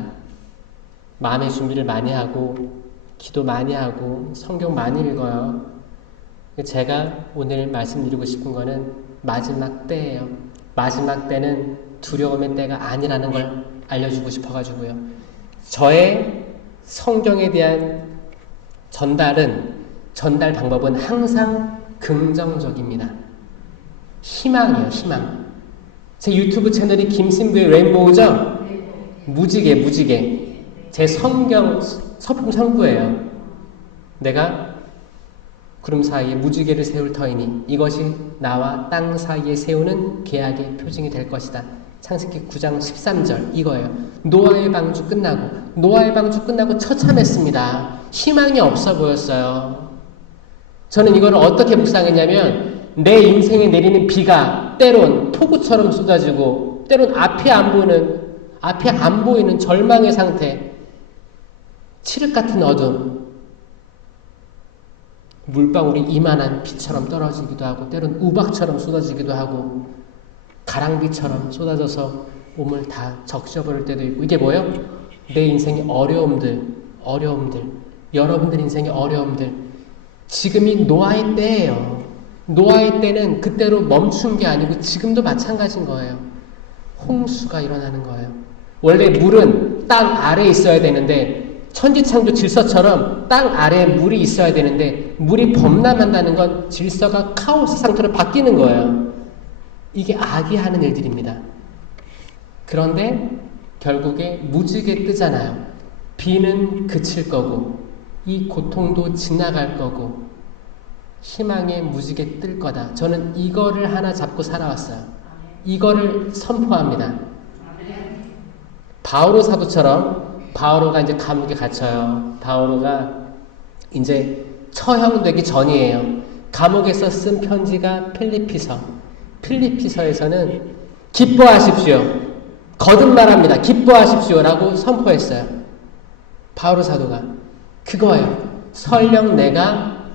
마음의 준비를 많이 하고 기도 많이 하고 성경 많이 읽어요. 제가 오늘 말씀드리고 싶은 거는 마지막 때예요. 마지막 때는 두려움의 때가 아니라는 걸 알려주고 싶어가지고요. 저의 성경에 대한 전달 방법은 항상 긍정적입니다. 희망이에요, 희망. 제 유튜브 채널이 김신부의 레인보우죠? 무지개. 제 성경 서품 선구예요. 내가 구름 사이에 무지개를 세울 터이니 이것이 나와 땅 사이에 세우는 계약의 표징이 될 것이다. 창세기 9장 13절 이거예요. 노아의 방주 끝나고 처참했습니다. 희망이 없어 보였어요. 저는 이거를 어떻게 묵상했냐면 내 인생에 내리는 비가 때론 폭우처럼 쏟아지고 때론 앞에 안 보이는 절망의 상태, 칠흑 같은 어둠, 물방울이 이만한 비처럼 떨어지기도 하고 때론 우박처럼 쏟아지기도 하고 가랑비처럼 쏟아져서 몸을 다 적셔버릴 때도 있고 이게 뭐예요? 내 인생의 어려움들 여러분들 인생의 어려움들 지금이 노아의 때예요. 노아의 때는 그때로 멈춘 게 아니고 지금도 마찬가지인 거예요. 홍수가 일어나는 거예요. 원래 물은 땅 아래에 있어야 되는데 천지창조 질서처럼 땅 아래에 물이 있어야 되는데 물이 범람한다는 건 질서가 카오스 상태로 바뀌는 거예요. 이게 악이 하는 일들입니다. 그런데 결국에 무지개 뜨잖아요. 비는 그칠 거고 이 고통도 지나갈 거고 희망의 무지개 뜰 거다. 저는 이거를 하나 잡고 살아왔어요. 이거를 선포합니다. 바오로 사도처럼 바오로가 이제 감옥에 갇혀요. 바오로가 이제 처형되기 전이에요. 감옥에서 쓴 편지가 필리피서에서는 기뻐하십시오. 거듭말합니다. 기뻐하십시오라고 선포했어요. 바오로 사도가 그거예요. 설령 내가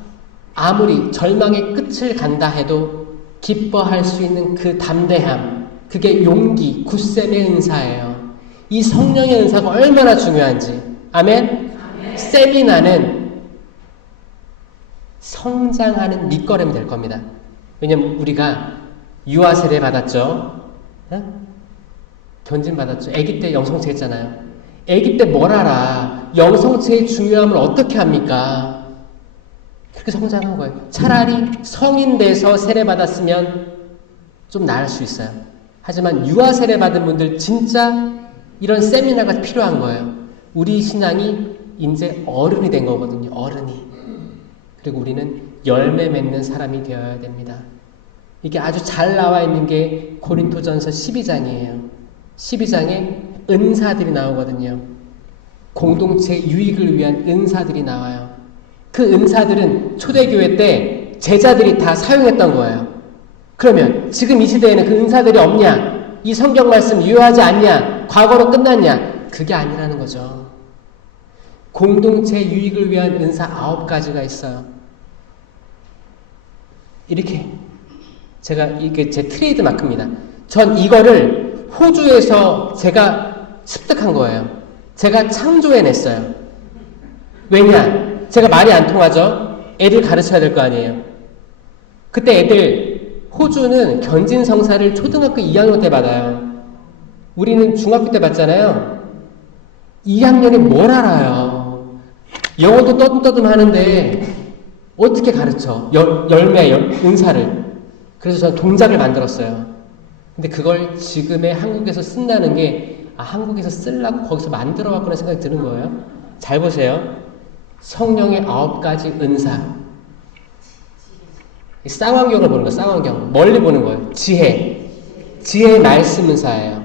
아무리 절망의 끝을 간다 해도 기뻐할 수 있는 그 담대함, 그게 용기, 굳셈의 은사예요. 이 성령의 은사가 얼마나 중요한지. 아멘? 세미나는 성장하는 밑거름이 될 겁니다. 왜냐면 우리가 유아 세례 받았죠. 견진 받았죠. 아기 때 영성체 했잖아요. 아기 때 뭘 알아? 영성체의 중요함을 어떻게 합니까? 그렇게 성장한 거예요. 차라리 성인 돼서 세례 받았으면 좀 나을 수 있어요. 하지만 유아 세례 받은 분들 진짜 이런 세미나가 필요한 거예요. 우리 신앙이 이제 어른이 된 거거든요. 어른이. 그리고 우리는 열매 맺는 사람이 되어야 됩니다. 이게 아주 잘 나와 있는 게 고린토전서 12장이에요. 12장에 은사들이 나오거든요. 공동체 유익을 위한 은사들이 나와요. 그 은사들은 초대교회 때 제자들이 다 사용했던 거예요. 그러면 지금 이 시대에는 그 은사들이 없냐? 이 성경 말씀 유효하지 않냐? 과거로 끝났냐? 그게 아니라는 거죠. 공동체 유익을 위한 은사 9가지가 있어요. 이렇게 이게 제 트레이드 마크입니다. 전 이거를 호주에서 제가 습득한 거예요. 제가 창조해냈어요. 왜냐? 제가 말이 안 통하죠? 애들 가르쳐야 될 거 아니에요. 그때 애들 호주는 견진성사를 초등학교 2학년 때 받아요. 우리는 중학교 때 받잖아요. 2학년이 뭘 알아요? 영어도 떠듬떠듬 하는데 어떻게 가르쳐? 열매, 은사를. 그래서 저는 동작을 만들었어요. 근데 그걸 지금의 한국에서 쓴다는 게 한국에서 쓰려고 거기서 만들어왔구나 생각이 드는 거예요. 잘 보세요. 성령의 9가지 은사. 쌍안경을 보는 거예요. 쌍안경. 멀리 보는 거예요. 지혜의 말씀 은사예요.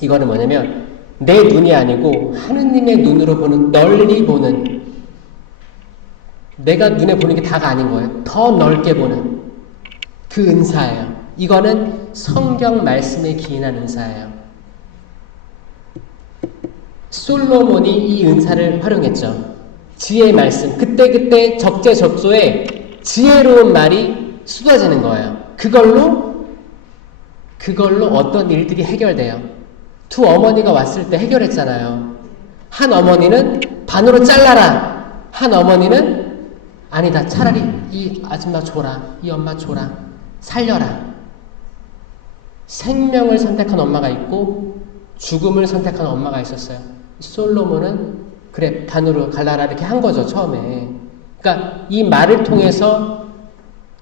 이거는 뭐냐면 내 눈이 아니고 하느님의 눈으로 보는, 널리 보는, 내가 눈에 보는 게 다가 아닌 거예요. 더 넓게 보는 그 은사예요. 이거는 성경 말씀에 기인한 은사예요. 솔로몬이 이 은사를 활용했죠. 지혜의 말씀, 그때그때 적재적소에 지혜로운 말이 쏟아지는 거예요. 그걸로 어떤 일들이 해결돼요. 두 어머니가 왔을 때 해결했잖아요. 한 어머니는 반으로 잘라라. 한 어머니는 아니다. 차라리 이 아줌마 줘라. 이 엄마 줘라. 살려라. 생명을 선택한 엄마가 있고 죽음을 선택한 엄마가 있었어요. 솔로몬은 그래 반으로 갈라라 이렇게 한 거죠. 처음에. 그러니까 이 말을 통해서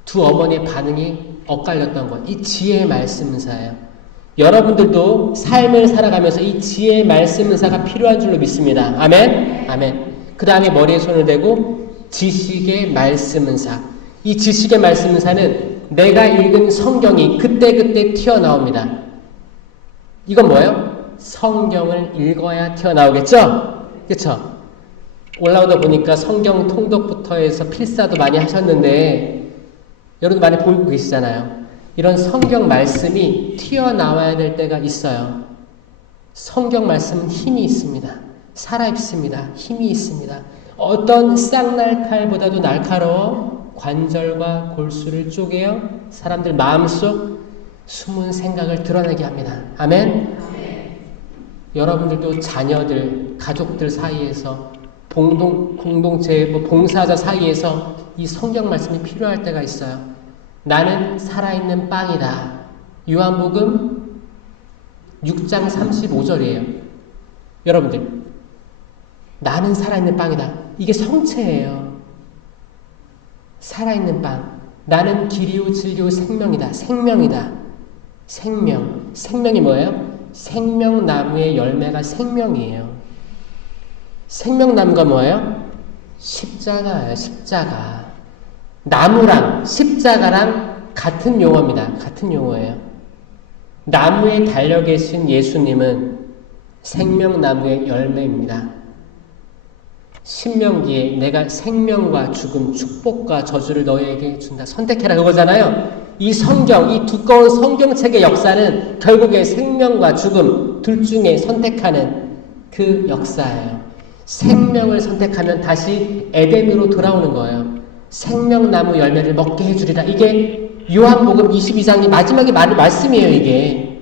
두 어머니의 반응이 엇갈렸던 것. 이 지혜의 말씀 은사예요. 여러분들도 삶을 살아가면서 이 지혜의 말씀 은사가 필요한 줄로 믿습니다. 아멘? 아멘. 그 다음에 머리에 손을 대고 지식의 말씀 은사. 이 지식의 말씀 은사는 내가 읽은 성경이 그때그때 튀어나옵니다. 이건 뭐예요? 성경을 읽어야 튀어나오겠죠? 그렇죠? 올라오다 보니까 성경 통독부터 해서 필사도 많이 하셨는데 여러분 많이 보고 계시잖아요. 이런 성경 말씀이 튀어나와야 될 때가 있어요. 성경 말씀은 힘이 있습니다. 살아있습니다. 힘이 있습니다. 어떤 쌍날칼보다도 날카로워 관절과 골수를 쪼개어 사람들 마음속 숨은 생각을 드러내게 합니다. 아멘? 여러분들도 자녀들, 가족들 사이에서 공동체, 봉사자 사이에서 이 성경 말씀이 필요할 때가 있어요. 나는 살아있는 빵이다. 요한복음 6장 35절이에요. 여러분들, 나는 살아있는 빵이다. 이게 성체예요. 살아있는 빵. 나는 길이요 진리요 생명이다. 생명이다. 생명. 생명이 뭐예요? 생명나무의 열매가 생명이에요. 생명나무가 뭐예요? 십자가예요. 십자가. 나무랑 십자가랑 같은 용어입니다. 같은 용어예요. 나무에 달려 계신 예수님은 생명나무의 열매입니다. 신명기에 내가 생명과 죽음, 축복과 저주를 너희에게 준다. 선택해라 그거잖아요. 이 성경, 이 두꺼운 성경책의 역사는 결국에 생명과 죽음 둘 중에 선택하는 그 역사예요. 생명을 선택하면 다시 에덴으로 돌아오는 거예요. 생명나무 열매를 먹게 해주리라. 이게 요한복음 22장이 마지막에 말씀이에요. 이게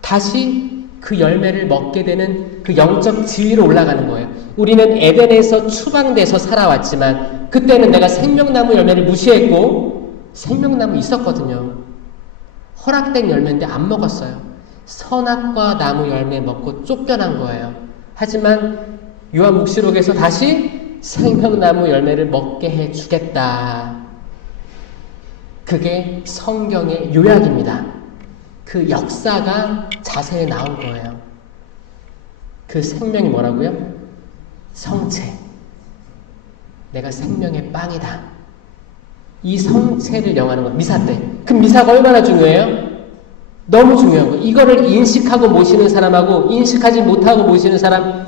다시 그 열매를 먹게 되는 그 영적 지위로 올라가는 거예요. 우리는 에덴에서 추방돼서 살아왔지만 그때는 내가 생명나무 열매를 무시했고 생명나무 있었거든요. 허락된 열매인데 안 먹었어요. 선악과 나무 열매 먹고 쫓겨난 거예요. 하지만 요한묵시록에서 다시 생명나무 열매를 먹게 해주겠다. 그게 성경의 요약입니다. 그 역사가 자세히 나온 거예요. 그 생명이 뭐라고요? 성체. 내가 생명의 빵이다. 이 성체를 영하는 거 미사 때. 그 미사가 얼마나 중요해요? 너무 중요한 거예요. 이거를 인식하고 모시는 사람하고 인식하지 못하고 모시는 사람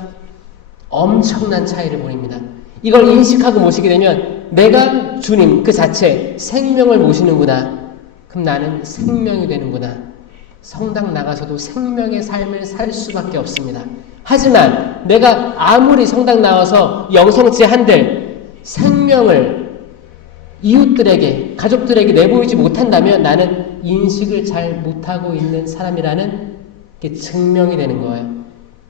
엄청난 차이를 보입니다. 이걸 인식하고 모시게 되면 내가 주님 그 자체 생명을 모시는구나. 그럼 나는 생명이 되는구나. 성당 나가서도 생명의 삶을 살 수밖에 없습니다. 하지만 내가 아무리 성당 나와서 영성치 한들 생명을 이웃들에게, 가족들에게 내보이지 못한다면 나는 인식을 잘 못하고 있는 사람이라는 게 증명이 되는 거예요.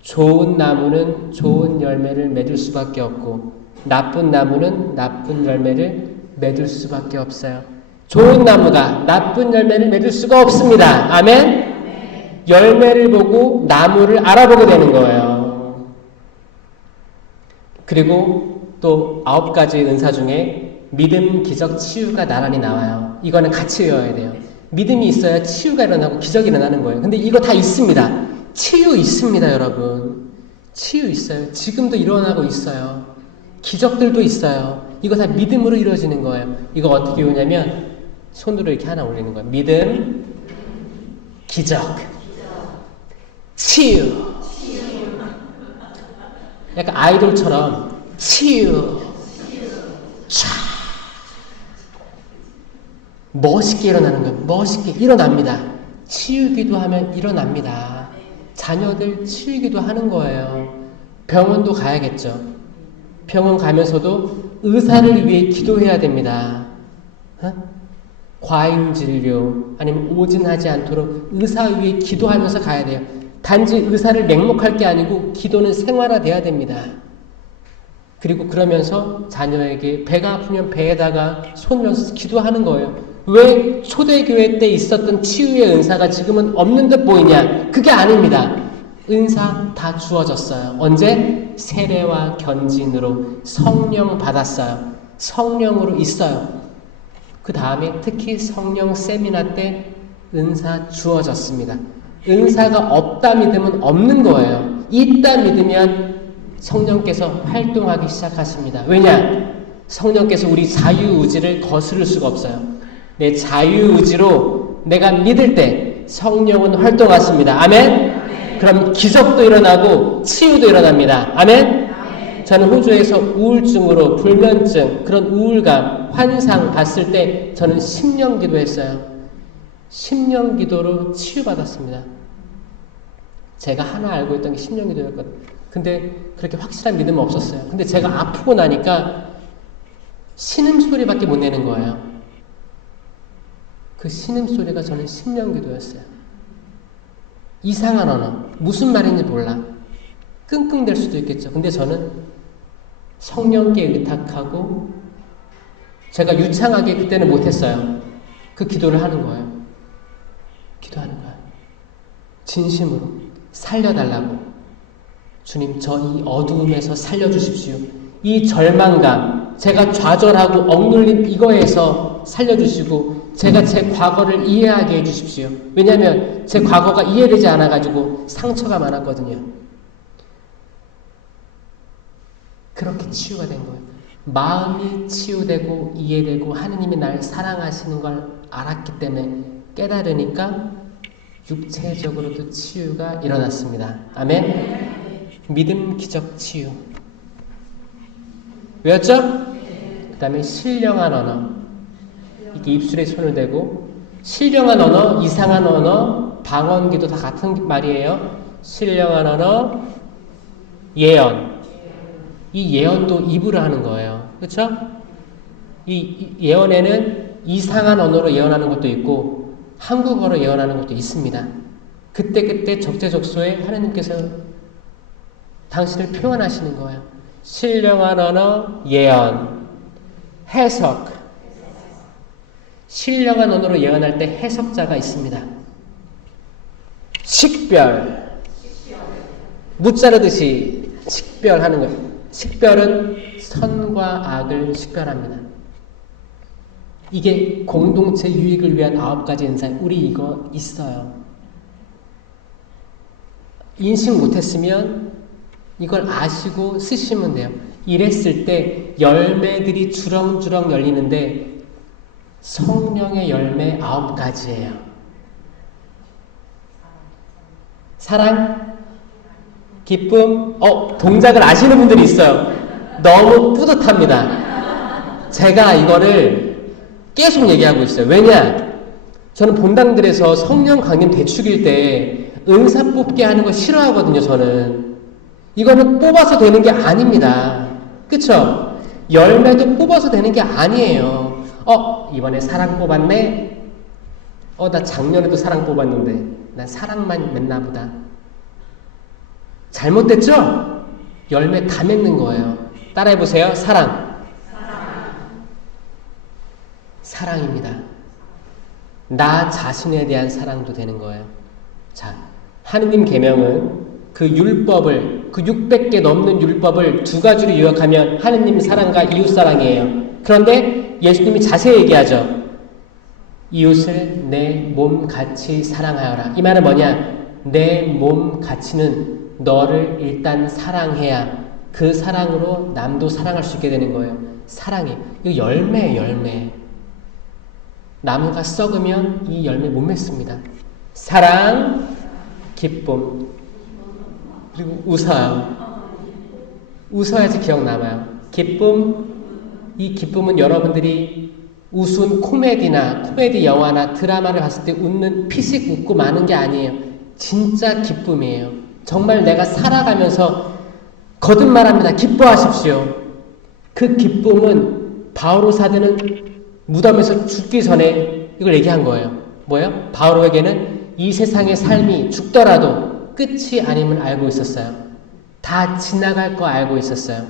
좋은 나무는 좋은 열매를 맺을 수밖에 없고 나쁜 나무는 나쁜 열매를 맺을 수밖에 없어요. 좋은 나무가 나쁜 열매를 맺을 수가 없습니다. 아멘? 열매를 보고 나무를 알아보게 되는 거예요. 그리고 또 9가지 은사 중에 믿음, 기적, 치유가 나란히 나와요. 이거는 같이 외워야 돼요. 믿음이 있어야 치유가 일어나고 기적이 일어나는 거예요. 근데 이거 다 있습니다. 치유 있습니다, 여러분. 치유 있어요. 지금도 일어나고 있어요. 기적들도 있어요. 이거 다 믿음으로 이루어지는 거예요. 이거 어떻게 외우냐면 손으로 이렇게 하나 올리는 거예요. 믿음, 기적, 치유. 약간 아이돌처럼 치유. 촤. 멋있게 일어나는 거예요. 멋있게 일어납니다. 치유기도 하면 일어납니다. 자녀들 치유기도 하는 거예요. 병원도 가야겠죠. 병원 가면서도 의사를 위해 기도해야 됩니다. 과잉 진료 아니면 오진하지 않도록 의사 위해 기도하면서 가야 돼요. 단지 의사를 맹목할 게 아니고 기도는 생활화돼야 됩니다. 그리고 그러면서 자녀에게 배가 아프면 배에다가 손을 얹어서 기도하는 거예요. 왜 초대교회 때 있었던 치유의 은사가 지금은 없는 듯 보이냐? 그게 아닙니다. 은사 다 주어졌어요. 언제? 세례와 견진으로 성령 받았어요. 성령으로 있어요. 그 다음에 특히 성령 세미나 때 은사 주어졌습니다. 은사가 없다 믿으면 없는 거예요. 있다 믿으면 성령께서 활동하기 시작하십니다. 왜냐? 성령께서 우리 자유의지를 거스를 수가 없어요. 내 자유의지로 내가 믿을 때 성령은 활동하십니다. 아멘? 그럼 기적도 일어나고 치유도 일어납니다. 아멘? 저는 호주에서 우울증으로 불면증, 그런 우울감, 환상 봤을 때 저는 10년 기도했어요. 10년 기도로 치유받았습니다. 제가 하나 알고 있던 게 10년 기도였거든요. 근데 그렇게 확실한 믿음은 없었어요. 근데 제가 아프고 나니까 신음소리밖에 못 내는 거예요. 그 신음소리가 저는 10년 기도였어요. 이상한 언어. 무슨 말인지 몰라. 끙끙댈 수도 있겠죠. 근데 저는 성령께 의탁하고 제가 유창하게 그때는 못했어요. 그 기도를 하는 거예요. 기도하는 거예요. 진심으로 살려달라고. 주님, 저 이 어두움에서 살려주십시오. 이 절망감, 제가 좌절하고 억눌린 이거에서 살려주시고 제가 제 과거를 이해하게 해주십시오. 왜냐하면 제 과거가 이해되지 않아가지고 상처가 많았거든요. 그렇게 치유가 된 거예요. 마음이 치유되고 이해되고 하느님이 날 사랑하시는 걸 알았기 때문에 깨달으니까 육체적으로도 치유가 일어났습니다. 아멘? 믿음, 기적, 치유. 외웠죠? 그 다음에 신령한 언어. 이렇게 입술에 손을 대고 신령한 언어, 이상한 언어, 방언기도 다 같은 말이에요. 신령한 언어, 예언. 이 예언도 입으로 하는 거예요. 그렇죠? 이 예언에는 이상한 언어로 예언하는 것도 있고 한국어로 예언하는 것도 있습니다. 그때그때 적재적소에 하나님께서 당신을 표현하시는 거예요. 신령한 언어, 예언, 해석. 신령한 언어로 예언할 때 해석자가 있습니다. 식별. 무자르듯이 식별하는 거예요. 식별은 선과 악을 식별합니다. 이게 공동체 유익을 위한 9가지 은사. 우리 이거 있어요. 인식 못했으면 이걸 아시고 쓰시면 돼요. 이랬을 때 열매들이 주렁주렁 열리는데 성령의 열매 9가지예요. 사랑, 기쁨, 동작을 아시는 분들이 있어요. 너무 뿌듯합니다. 제가 이거를 계속 얘기하고 있어요. 왜냐? 저는 본당들에서 성령 강림 대축일 때 은사 뽑게 하는 거 싫어하거든요, 저는. 이거는 뽑아서 되는 게 아닙니다. 그쵸? 열매도 뽑아서 되는 게 아니에요. 이번에 사랑 뽑았네? 나 작년에도 사랑 뽑았는데, 난 사랑만 맺나 보다. 잘못됐죠? 열매 다 맺는 거예요. 따라해보세요. 사랑. 사랑입니다. 나 자신에 대한 사랑도 되는 거예요. 자, 하느님 계명은 그 율법을, 그 600개 넘는 율법을 2가지로 요약하면 하느님 사랑과 이웃 사랑이에요. 그런데 예수님이 자세히 얘기하죠. 이웃을 내 몸같이 사랑하여라. 이 말은 뭐냐? 내 몸같이는 너를 일단 사랑해야 그 사랑으로 남도 사랑할 수 있게 되는 거예요. 사랑이. 이거 열매예요, 열매. 나무가 썩으면 이 열매 못 맺습니다. 사랑, 기쁨, 그리고 웃어요. 웃어야지 기억 남아요. 기쁨, 이 기쁨은 여러분들이 우스운 코미디 영화나 드라마를 봤을 때 웃는 피식 웃고 마는 게 아니에요. 진짜 기쁨이에요. 정말 내가 살아가면서 거듭말합니다. 기뻐하십시오. 그 기쁨은 바오로 사도는 무덤에서 죽기 전에 이걸 얘기한 거예요. 뭐예요? 바오로에게는 이 세상의 삶이 죽더라도 끝이 아님을 알고 있었어요. 다 지나갈 거 알고 있었어요.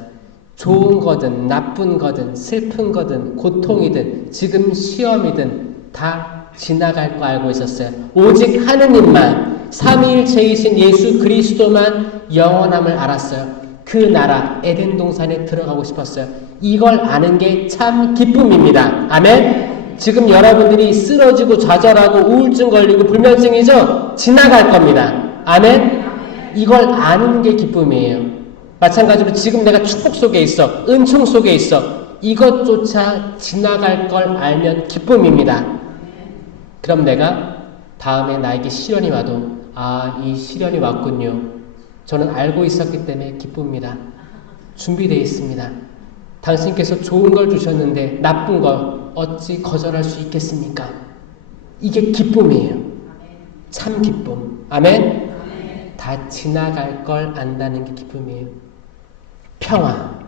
좋은 거든 나쁜 거든 슬픈 거든 고통이든 지금 시험이든 다 지나갈 거 알고 있었어요. 오직 하느님만, 삼위일체이신 예수 그리스도만 영원함을 알았어요. 그 나라 에덴 동산에 들어가고 싶었어요. 이걸 아는 게 참 기쁨입니다. 아멘. 지금 여러분들이 쓰러지고 좌절하고 우울증 걸리고 불면증이죠? 지나갈 겁니다. 아멘. 이걸 아는 게 기쁨이에요. 마찬가지로 지금 내가 축복 속에 있어, 은총 속에 있어, 이것조차 지나갈 걸 알면 기쁨입니다. 그럼 내가 다음에 나에게 시련이 와도 아, 이 시련이 왔군요. 저는 알고 있었기 때문에 기쁩니다. 준비되어 있습니다. 당신께서 좋은 걸 주셨는데 나쁜 걸 어찌 거절할 수 있겠습니까? 이게 기쁨이에요. 참 기쁨. 아멘? 다 지나갈 걸 안다는 게 기쁨이에요. 평화.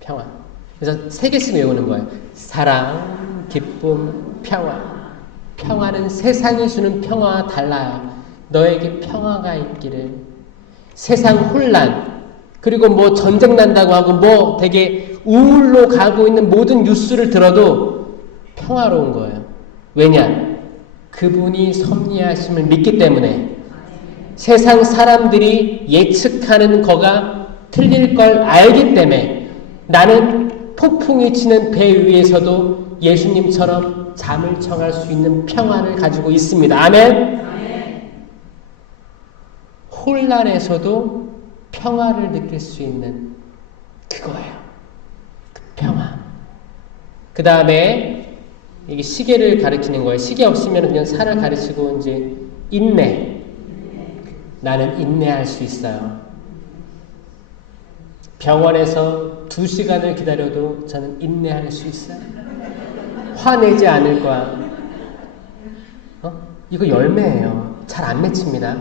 평화. 그래서 3개씩 외우는 거예요. 사랑, 기쁨, 평화. 평화는 세상이 주는 평화와 달라요. 너에게 평화가 있기를. 세상 혼란, 그리고 뭐 전쟁 난다고 하고 뭐 되게 우울로 가고 있는 모든 뉴스를 들어도 평화로운 거예요. 왜냐? 그분이 섭리하심을 믿기 때문에. 세상 사람들이 예측하는 거가 틀릴 걸 알기 때문에 나는 폭풍이 치는 배 위에서도 예수님처럼 잠을 청할 수 있는 평화를 가지고 있습니다. 아멘? 혼란에서도 평화를 느낄 수 있는 그거예요. 그 평화. 그 다음에 이게 시계를 가리키는 거예요. 시계 없으면 그냥 살을 가르치고 이제 인내. 나는 인내할 수 있어요. 병원에서 2시간을 기다려도 저는 인내할 수 있어요. 화내지 않을 거야. 이거 열매예요. 잘 안 맺힙니다.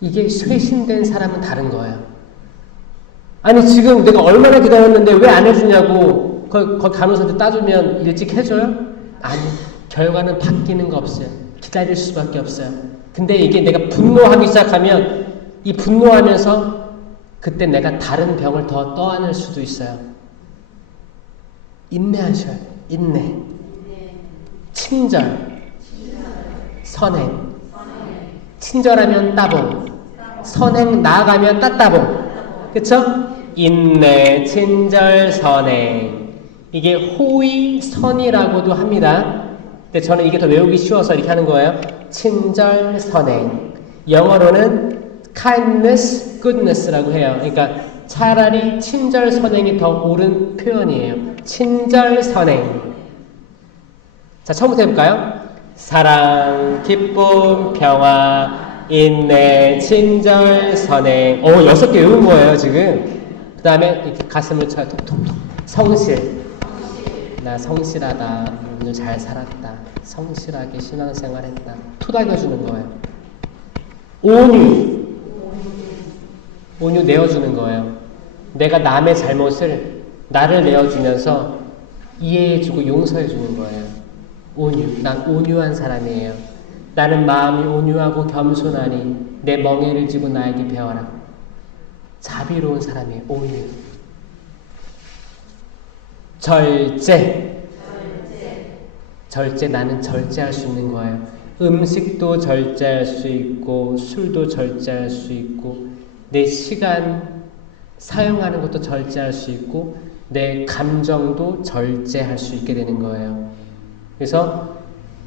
이게 쇄신된 사람은 다른 거예요. 아니 지금 내가 얼마나 기다렸는데 왜 안 해주냐고 그 간호사한테 따지면 일찍 해줘요? 아니, 결과는 바뀌는 거 없어요. 기다릴 수밖에 없어요. 근데 이게 내가 분노하기 시작하면 이 분노하면서 그때 내가 다른 병을 더 떠안을 수도 있어요. 인내하셔야 돼요. 인내. 친절. 선행. 친절하면 따봉. 선행 나아가면 따따봉. 그쵸? 인내, 친절, 선행. 이게 호의, 선이라고도 합니다. 근데 저는 이게 더 외우기 쉬워서 이렇게 하는 거예요. 친절, 선행. 영어로는 kindness, goodness라고 해요. 그러니까 차라리 친절, 선행이 더 옳은 표현이에요. 친절, 선행. 자, 처음부터 해볼까요? 사랑, 기쁨, 평화, 인내, 친절, 선행. 6개 외운 거예요, 지금. 그 다음에 이렇게 가슴을 쳐요. 톡톡톡. 성실. 나 성실하다. 오늘 잘 살았다. 성실하게 신앙생활 했다. 토닥여주는 거예요. 온유. 온유 내어주는 거예요. 내가 남의 잘못을 나를 내어주면서 이해해주고 용서해주는 거예요. 온유. 난 온유한 사람이에요. 나는 마음이 온유하고 겸손하니 내 멍에를 지고 나에게 배워라. 자비로운 사람이에요. 온유. 절제. 절제. 나는 절제할 수 있는 거예요. 음식도 절제할 수 있고 술도 절제할 수 있고 내 시간 사용하는 것도 절제할 수 있고 내 감정도 절제할 수 있게 되는 거예요. 그래서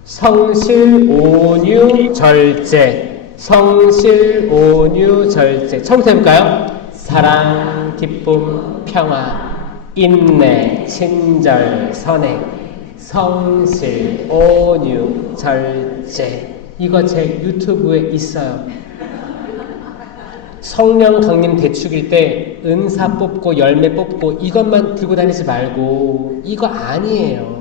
성실, 온유, 절제. 성실, 온유, 절제. 처음부터 해볼까요? 사랑, 기쁨, 평화, 인내, 친절, 선행, 성실, 온유, 절제. 이거 제 유튜브에 있어요. 성령 강림 대축일 때 은사 뽑고 열매 뽑고 이것만 들고 다니지 말고 이거 아니에요.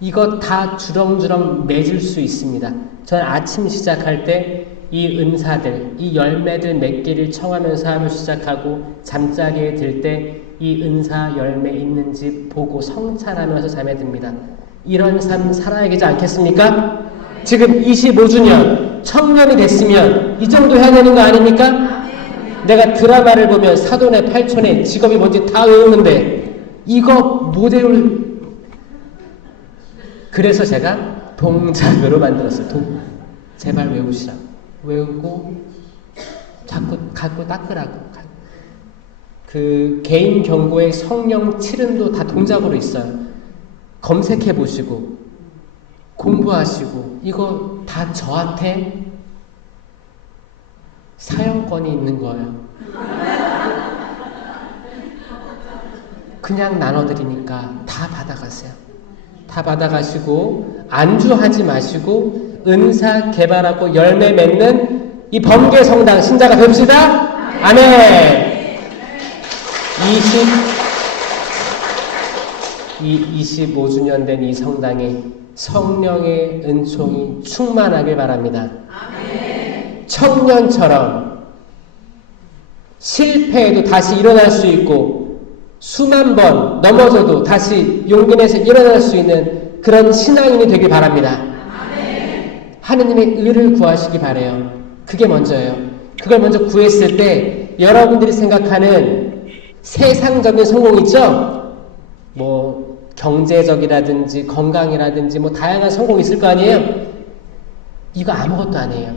이거 다 주렁주렁 맺을 수 있습니다. 저는 아침 시작할 때 이 은사들, 이 열매들 맺기를 청하면서 하루 시작하고 잠자리에 들 때 이 은사 열매 있는지 보고 성찰하면서 잠에 듭니다. 이런 삶 살아야 되지 않겠습니까? 지금 25주년, 청년이 됐으면 이 정도 해야 되는 거 아닙니까? 내가 드라마를 보면 사돈의 팔촌의 직업이 뭔지 다 외우는데 이거 못 외울. 그래서 제가 동작으로 만들었어요. 제발 외우시라고. 외우고 자꾸 갖고 닦으라고. 그 개인 경고의 성령 7은도 다 동작으로 있어요. 검색해 보시고 공부하시고 이거 다 저한테 사용권이 있는 거예요. 그냥 나눠드리니까 다 받아가세요. 다 받아가시고 안주하지 마시고 은사 개발하고 열매 맺는 이 번개 성당 신자가 됩시다. 아멘. 25주년 된 이 성당에 성령의 은총이 충만하길 바랍니다. 청년처럼 실패해도 다시 일어날 수 있고 수만 번 넘어져도 다시 용기 내서 일어날 수 있는 그런 신앙인이 되길 바랍니다. 하느님의 의를 구하시기 바라요. 그게 먼저예요. 그걸 먼저 구했을 때 여러분들이 생각하는 세상적인 성공 있죠? 뭐 경제적이라든지 건강이라든지 뭐 다양한 성공이 있을 거 아니에요? 이거 아무것도 아니에요.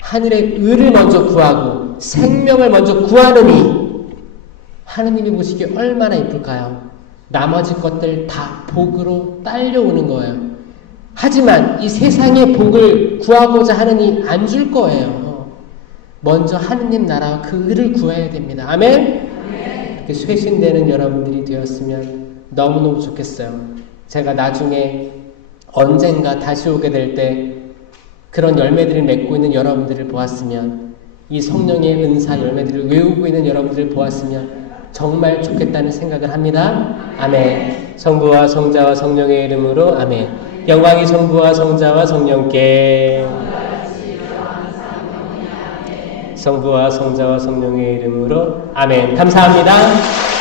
하늘의 의를 먼저 구하고 생명을 먼저 구하느니 하느님이 보시기에 얼마나 이쁠까요? 나머지 것들 다 복으로 딸려오는 거예요. 하지만 이 세상의 복을 구하고자 하느니 안 줄 거예요. 먼저 하느님 나라와 그 의를 구해야 됩니다. 아멘? 이렇게 쇄신되는 여러분들이 되었으면 너무너무 좋겠어요. 제가 나중에 언젠가 다시 오게 될 때 그런 열매들을 맺고 있는 여러분들을 보았으면 이 성령의 은사 열매들을 외우고 있는 여러분들을 보았으면 정말 좋겠다는 생각을 합니다. 아멘. 성부와 성자와 성령의 이름으로 아멘. 영광이 성부와 성자와 성령께 성부와 성자와 성령의 이름으로 아멘. 감사합니다.